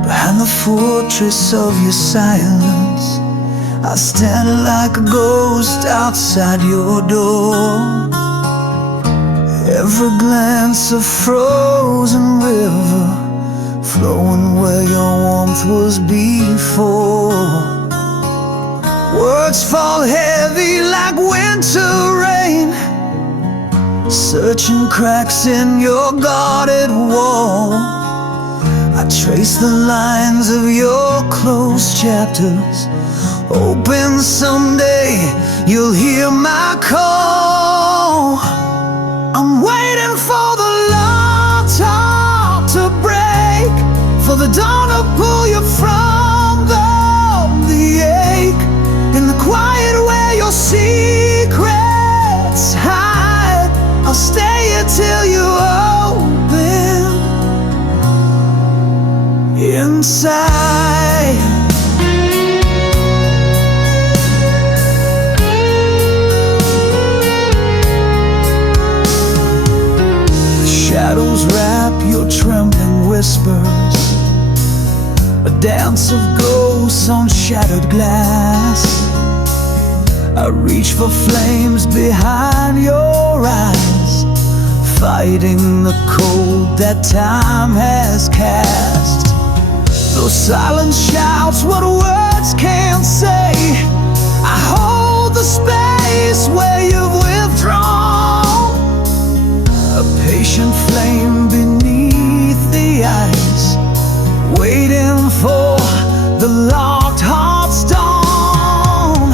Behind the fortress of your silence, I stand like a ghost outside your door. Every glance a frozen river, flowing where your warmth was before. Words fall heavy like winter rain, searching cracks in your guarded wall. I trace the lines of your closed chapters, hoping someday you'll hear my call. I'm waiting for the long talk to break, for the dawn to pull you from the ache, in the quiet where your secrets hide. I'll stay here till you open inside. Shadows wrap your trembling whispers, a dance of ghosts on shattered glass. I reach for flames behind your eyes, fighting the cold that time has cast. Those silent shouts, what words can't say. I hold the space where you've withdrawn, a patient flame beneath the ice, waiting for the locked heart's dawn.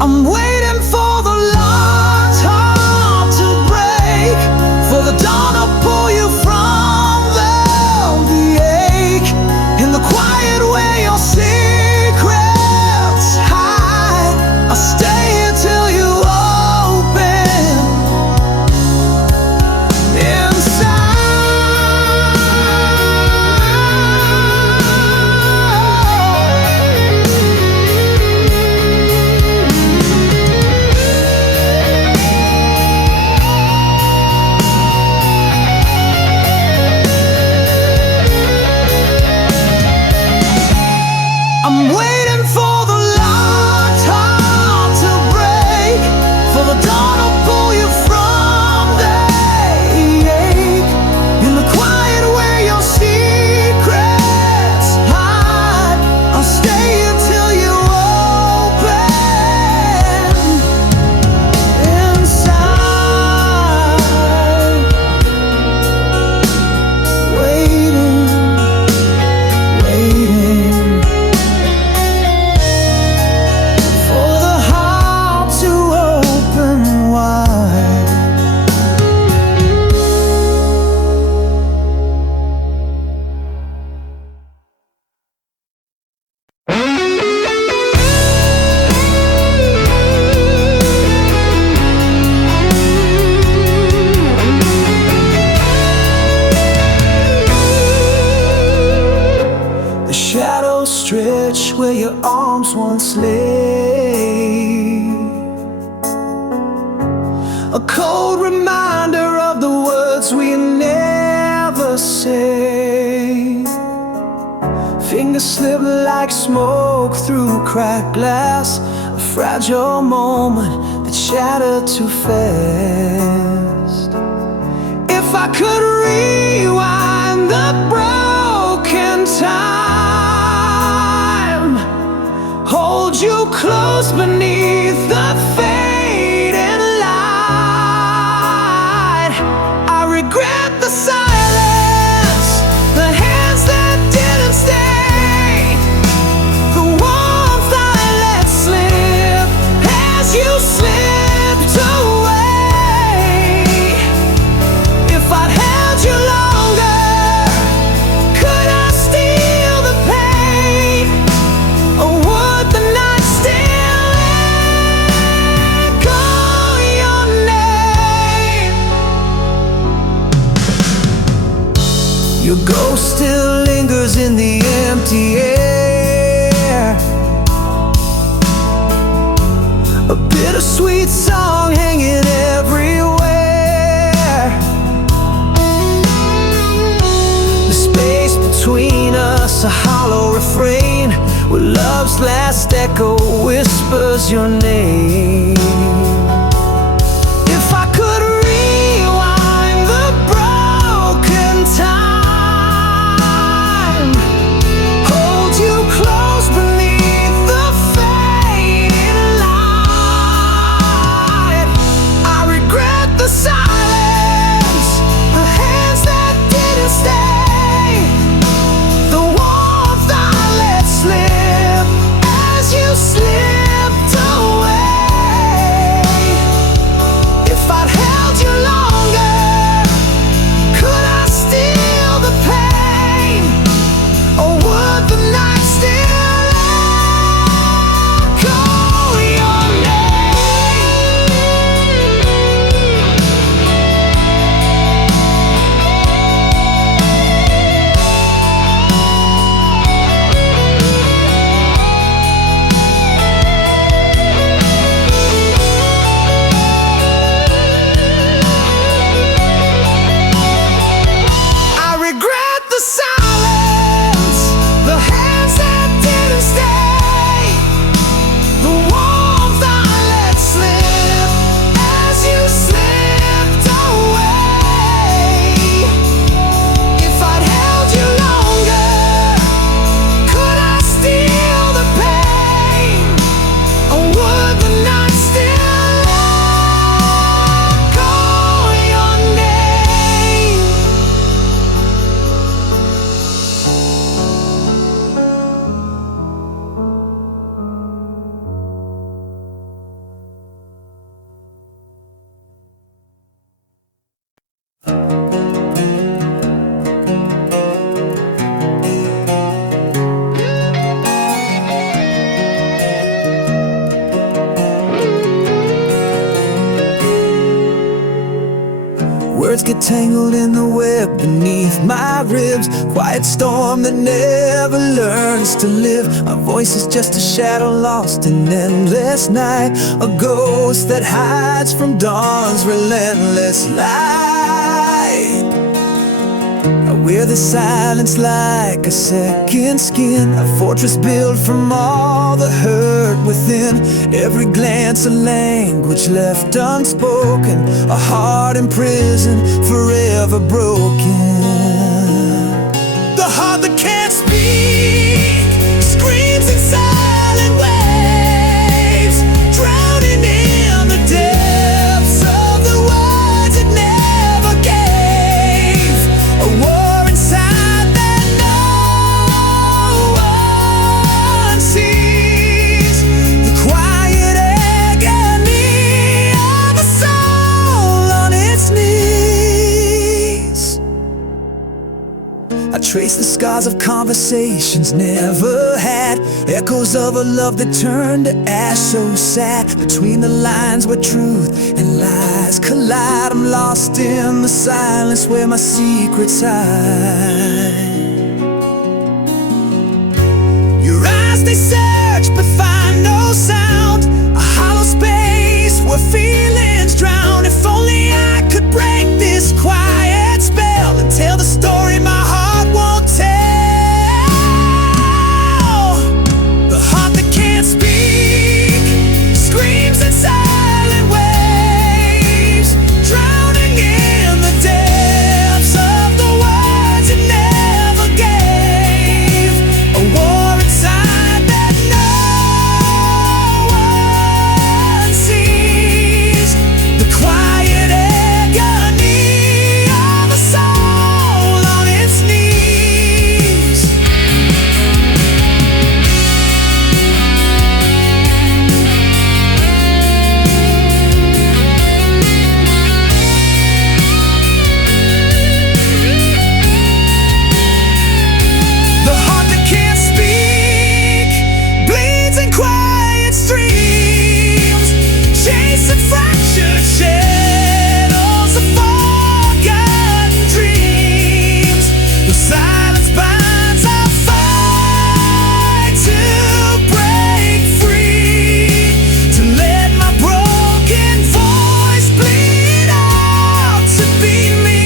I'm waiting for the locked heart to break, for the dawn to pull you from the ache, in the quiet where your secrets hide. I'll stay here till you open inside. I'm waiting for the locked heart to break, for the dawn to pull you from the ache, in the quiet where your secrets hide. I'll stay here till you open inside, waiting, waiting for the heart to open wide. The shadows stretch where your arms once lay, a cold reminder of the words we never say. Fingers slip like smoke through cracked glass, a fragile moment that shattered too fast. If I could rewind the broken time, hold you close beneath the fading light. I regret the silence, the hands that didn't stay, the warmth I let slip as you slipped away. If I'd held you longer, could I steal the pain, or would the night still echo your name? Your ghost still lingers in the empty air, a bittersweet song hanging everywhere. The space between us, a hollow refrain, where love's last echo whispers your name. If I could rewind the broken time, Words get tangled in the web beneath my ribs. Quiet storm that never learns to live. My voice is just a shadow lost in endless night, a ghost that hides from dawn's relentless light. I wear the silence like a second skin, a fortress built from all the hurt within. Every glance a language left unspoken, a heart in prison forever broken. The heart that can't speak screams in silent waves, drowning in the depths of the words it never gave. A war inside that no one sees, the quiet agony of a soul on its knees. I trace the scars of conversations never had, echoes of a love that turned to ash, so sad. Between the lines where truth and lies collide, I'm lost in the silence where my secrets hide. Your eyes, they search but find no sound, a hollow space where feelings drown. If only I could break this quiet spell and tell the story my heart won't tell. The heart that can't speak screams in silent waves, drowning in the depths of the words it never gave. A war inside that no one sees, the quiet agony of a soul on its knees. The heart that can't speak bleeds in quiet streams, chasing fractured shadows of forgotten dreams. The silence binds our fight to break free, to let my broken voice bleed out to be me.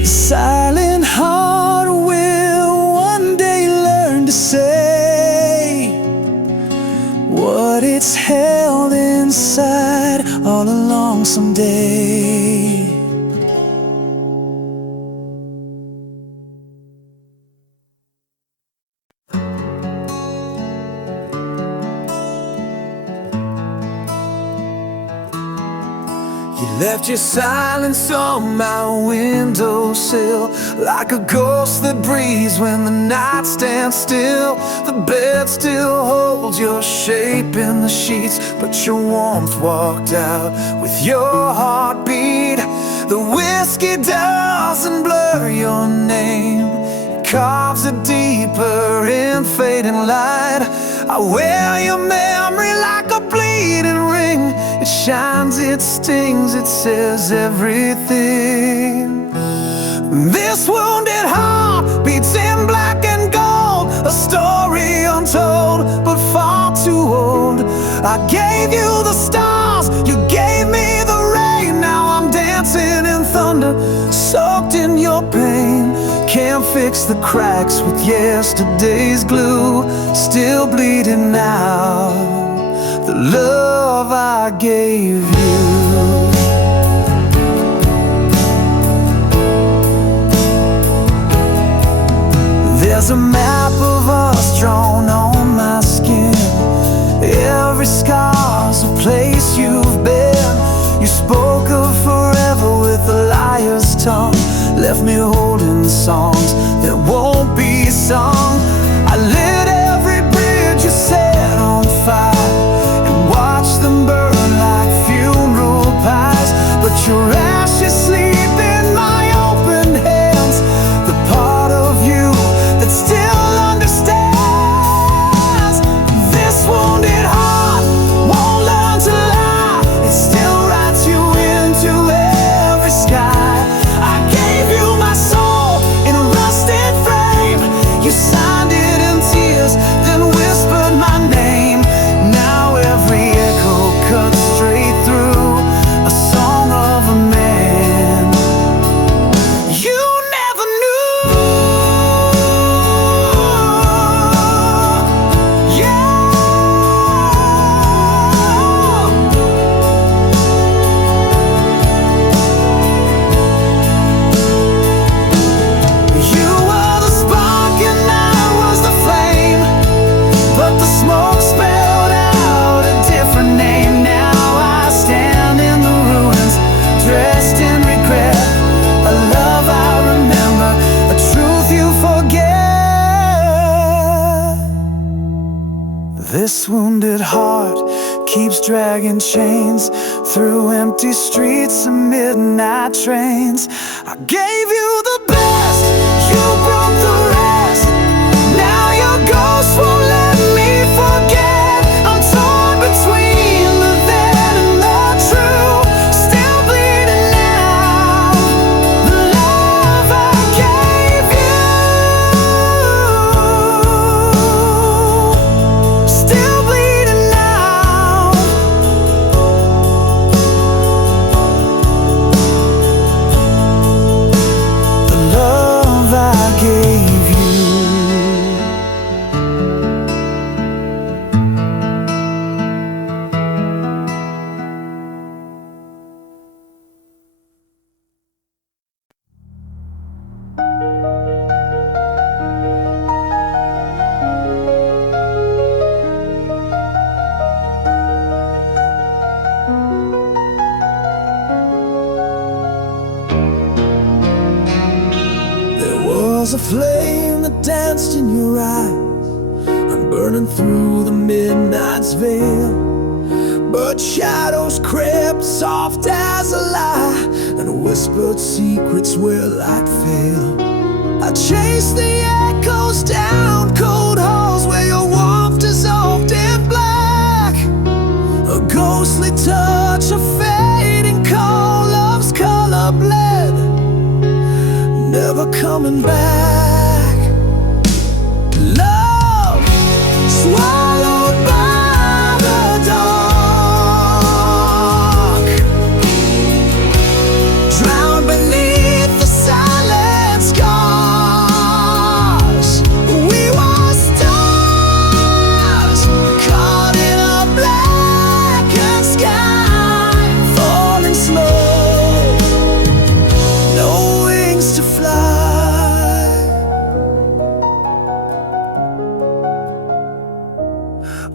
The silent heart will one day learn to say what it's held inside all along someday. You left your silence on my windowsill, like a ghost that breathes when the night stands still. The bed still holds your shape in the sheets, but your warmth walked out with your heartbeat. The whiskey doesn't blur your name, it carves it deeper in fading light. I wear your memory like a bleeding ring. It shines, it stings, it says everything. This wounded heart beats in black and gold, a story untold but far too old. I gave you the stars, you gave me the rain. Now I'm dancing in thunder, soaked in your pain. Can't fix the cracks with yesterday's glue, still bleeding now, the love I gave you. There's a map of us drawn on my skin, every scar's a place you've been. You spoke of forever with a liar's tongue, left me holding songs that won't be sung. I lit every bridge you set on fire and watched them burn like funeral pies, but your ashes sleep in my open hands, the part of you that still understands. This wounded heart won't learn to lie, it still writes you into it. This wounded heart keeps dragging chains through empty streets and midnight trains. I gave you the best, you broke the rest. Now your ghost won't let me forget. I'm torn between the then and the true. Still bleeding now, the love I gave you. Still bleeding now. The love I gave you. There was a flame that danced in your eyes, I'm burning through the midnight's veil. But shadows crept soft as a lie, and whispered secrets where light failed. I chased the echoes down cold halls where your warmth dissolved in black. A ghostly touch of fading coal, love's color bled, never coming back. Love swallowed by the dark, drowned beneath the silent scars. We were stars caught in a blackened sky, falling slow, no wings to fly.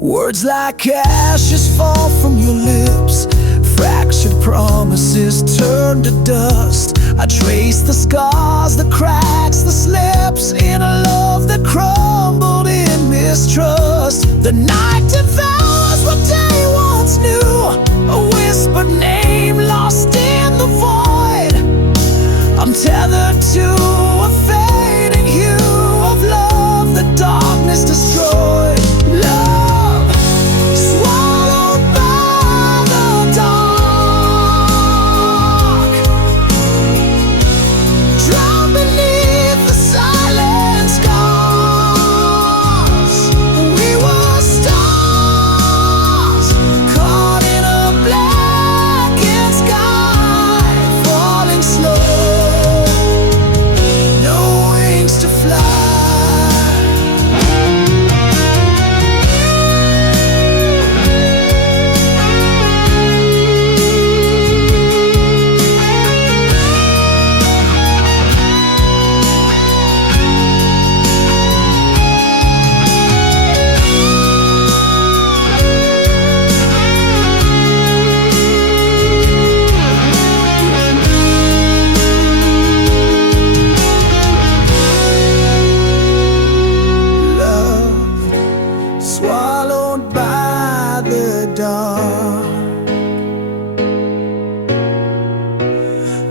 Words like ashes fall from your lips, fractured promises turn to dust. I trace the scars, the cracks, the slips in a love that crumbled in mistrust. The night devours what day once knew, a whispered name lost in the void. I'm tethered to a fading hue of love the darkness destroyed. Love swallowed by the dark, drowned beneath the silent scars. We were stars caught in a blackened sky, falling slow, no wings to fly. Swallowed by the dark,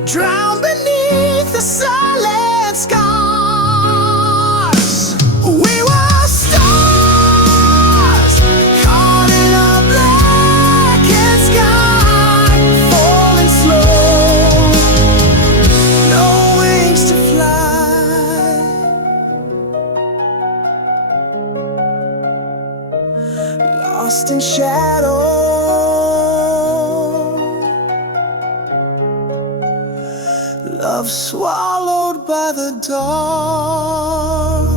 drowned beneath the silent scars. We were stars caught in a blackened sky, falling slow, no wings to fly. Lost in shadow, love swallowed by the dark.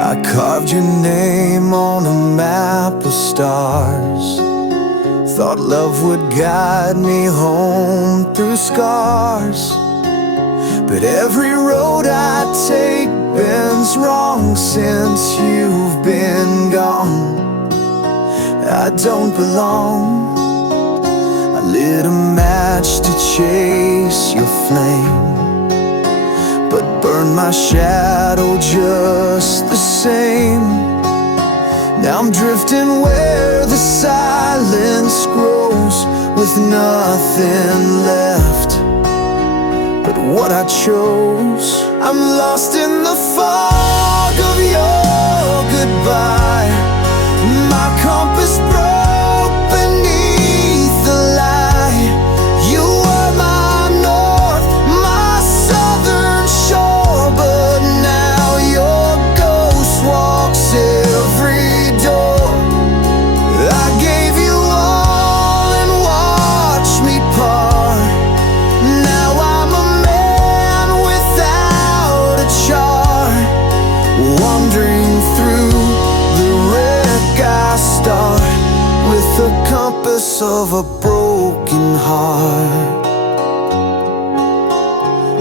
I carved your name on a map of stars, thought love would guide me home through scars. But every road I take bends wrong since you've been gone. I don't belong. I lit a match to chase your flame, but burned my shadow just the same. Now I'm drifting where the silence grows, with nothing left but what I chose. I'm lost in the fog of your goodbye. My compass broke beneath the light. You were my north, my southern shore, but now your ghost walks every door. I gave you all and watched me part. Now I'm a man without a chart, wandering through the wreck I start, with the compass of a broken heart.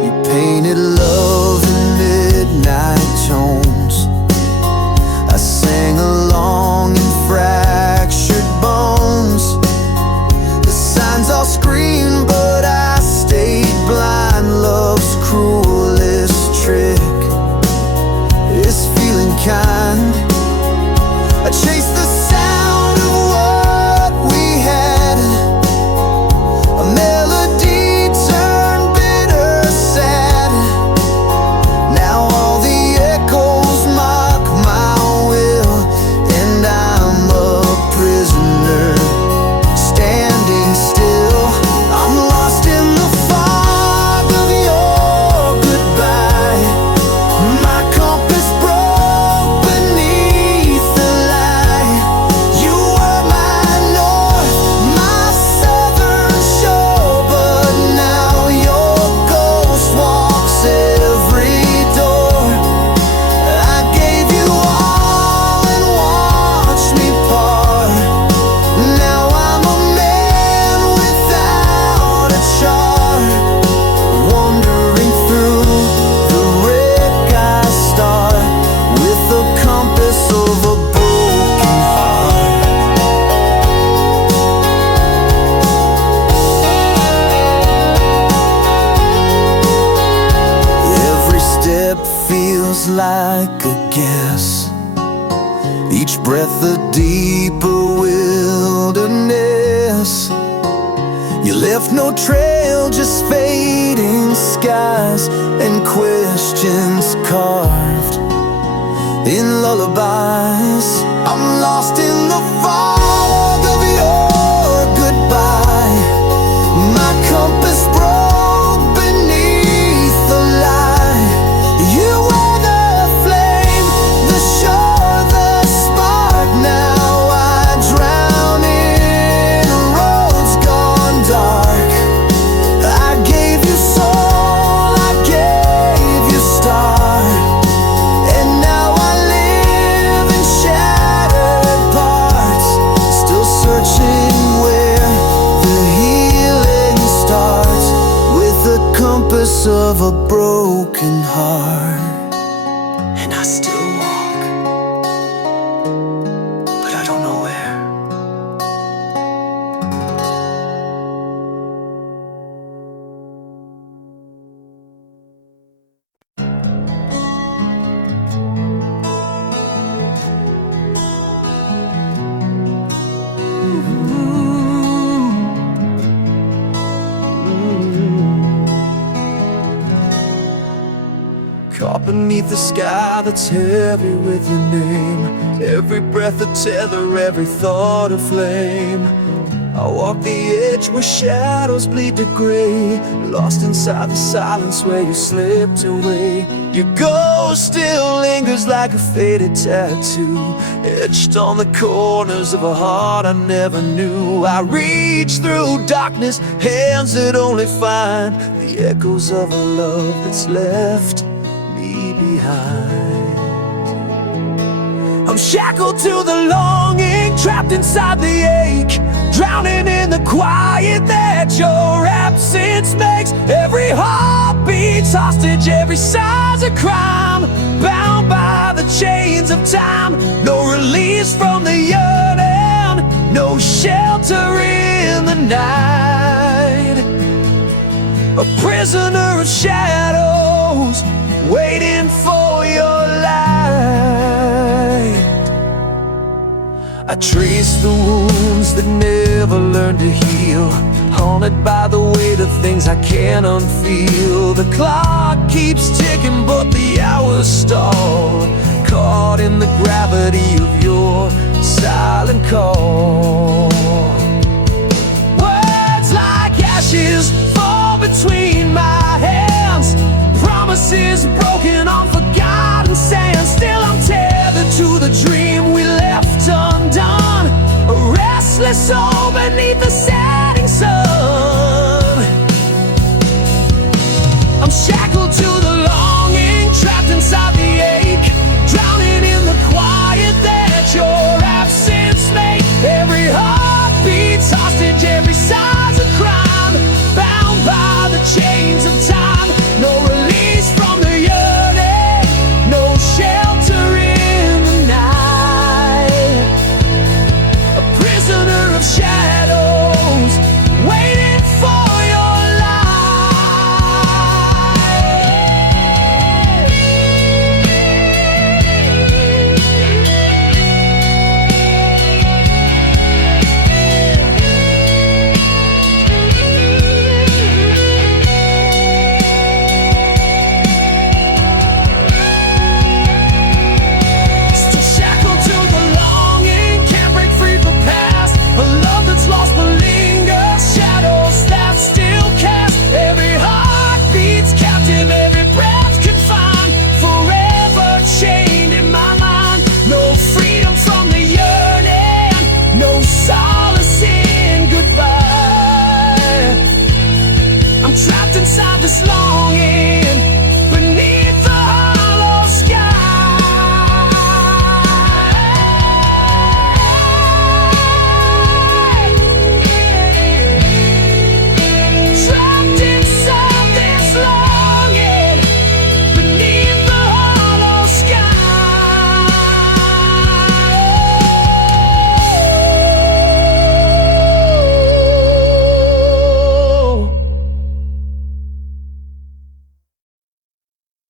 You painted love in midnight tones. I sang along in fractured bones. The signs all scream, but I stayed blind. Love's cruelest trick is feeling kind. I chased the sound of what we had. A melody turned bitter sad. Now all the echoes mock my will, and I'm a prisoner standing still. I'm lost in the fog of your goodbye. My compass broke beneath the light. You were my north, my southern shore, but now your ghost walks every door. I gave you all and watched me part. Now I'm a man without a chart, wandering through the wreck I start, with the compass of a broken heart. Every step feels like a guess, each breath a deeper wilderness. You left no trail, just fading skies and questions carved in lullabies. I'm lost in the fog of your goodbye. My compass broke beneath the light. You were the flame, the shore, the spark. Now I drown in roads gone dark. I gave you soul, I gave you start, and now I live in shattered parts, still searching where the healing starts, with the compass of a broken heart. And I still walk, but I don't know where. Caught beneath the sky that's heavy with your name, every breath a tether, every thought a flame. I walk the edge where shadows bleed to gray, lost inside the silence where you slipped away. Your ghost still lingers like a faded tattoo, etched on the corners of a heart I never knew. I reach through darkness, hands that only find the echoes of a love that's left me behind. I'm shackled to the longing, trapped inside the ache, drowning in the quiet that that your absence makes every heartbeat hostage, every sigh's a crime, bound by the chains of time. No release from the yearning, no shelter in the night. A prisoner of shadows, waiting for your light. I trace the wounds that never learned to heal, haunted by the weight of things I can't unfeel. The clock keeps ticking but the hours stall, caught in the gravity of your silent call. Words like ashes fall between my hands, promises broken on forgotten sand. Still I'm tethered to the dream we left undone, a restless soul beneath the sand.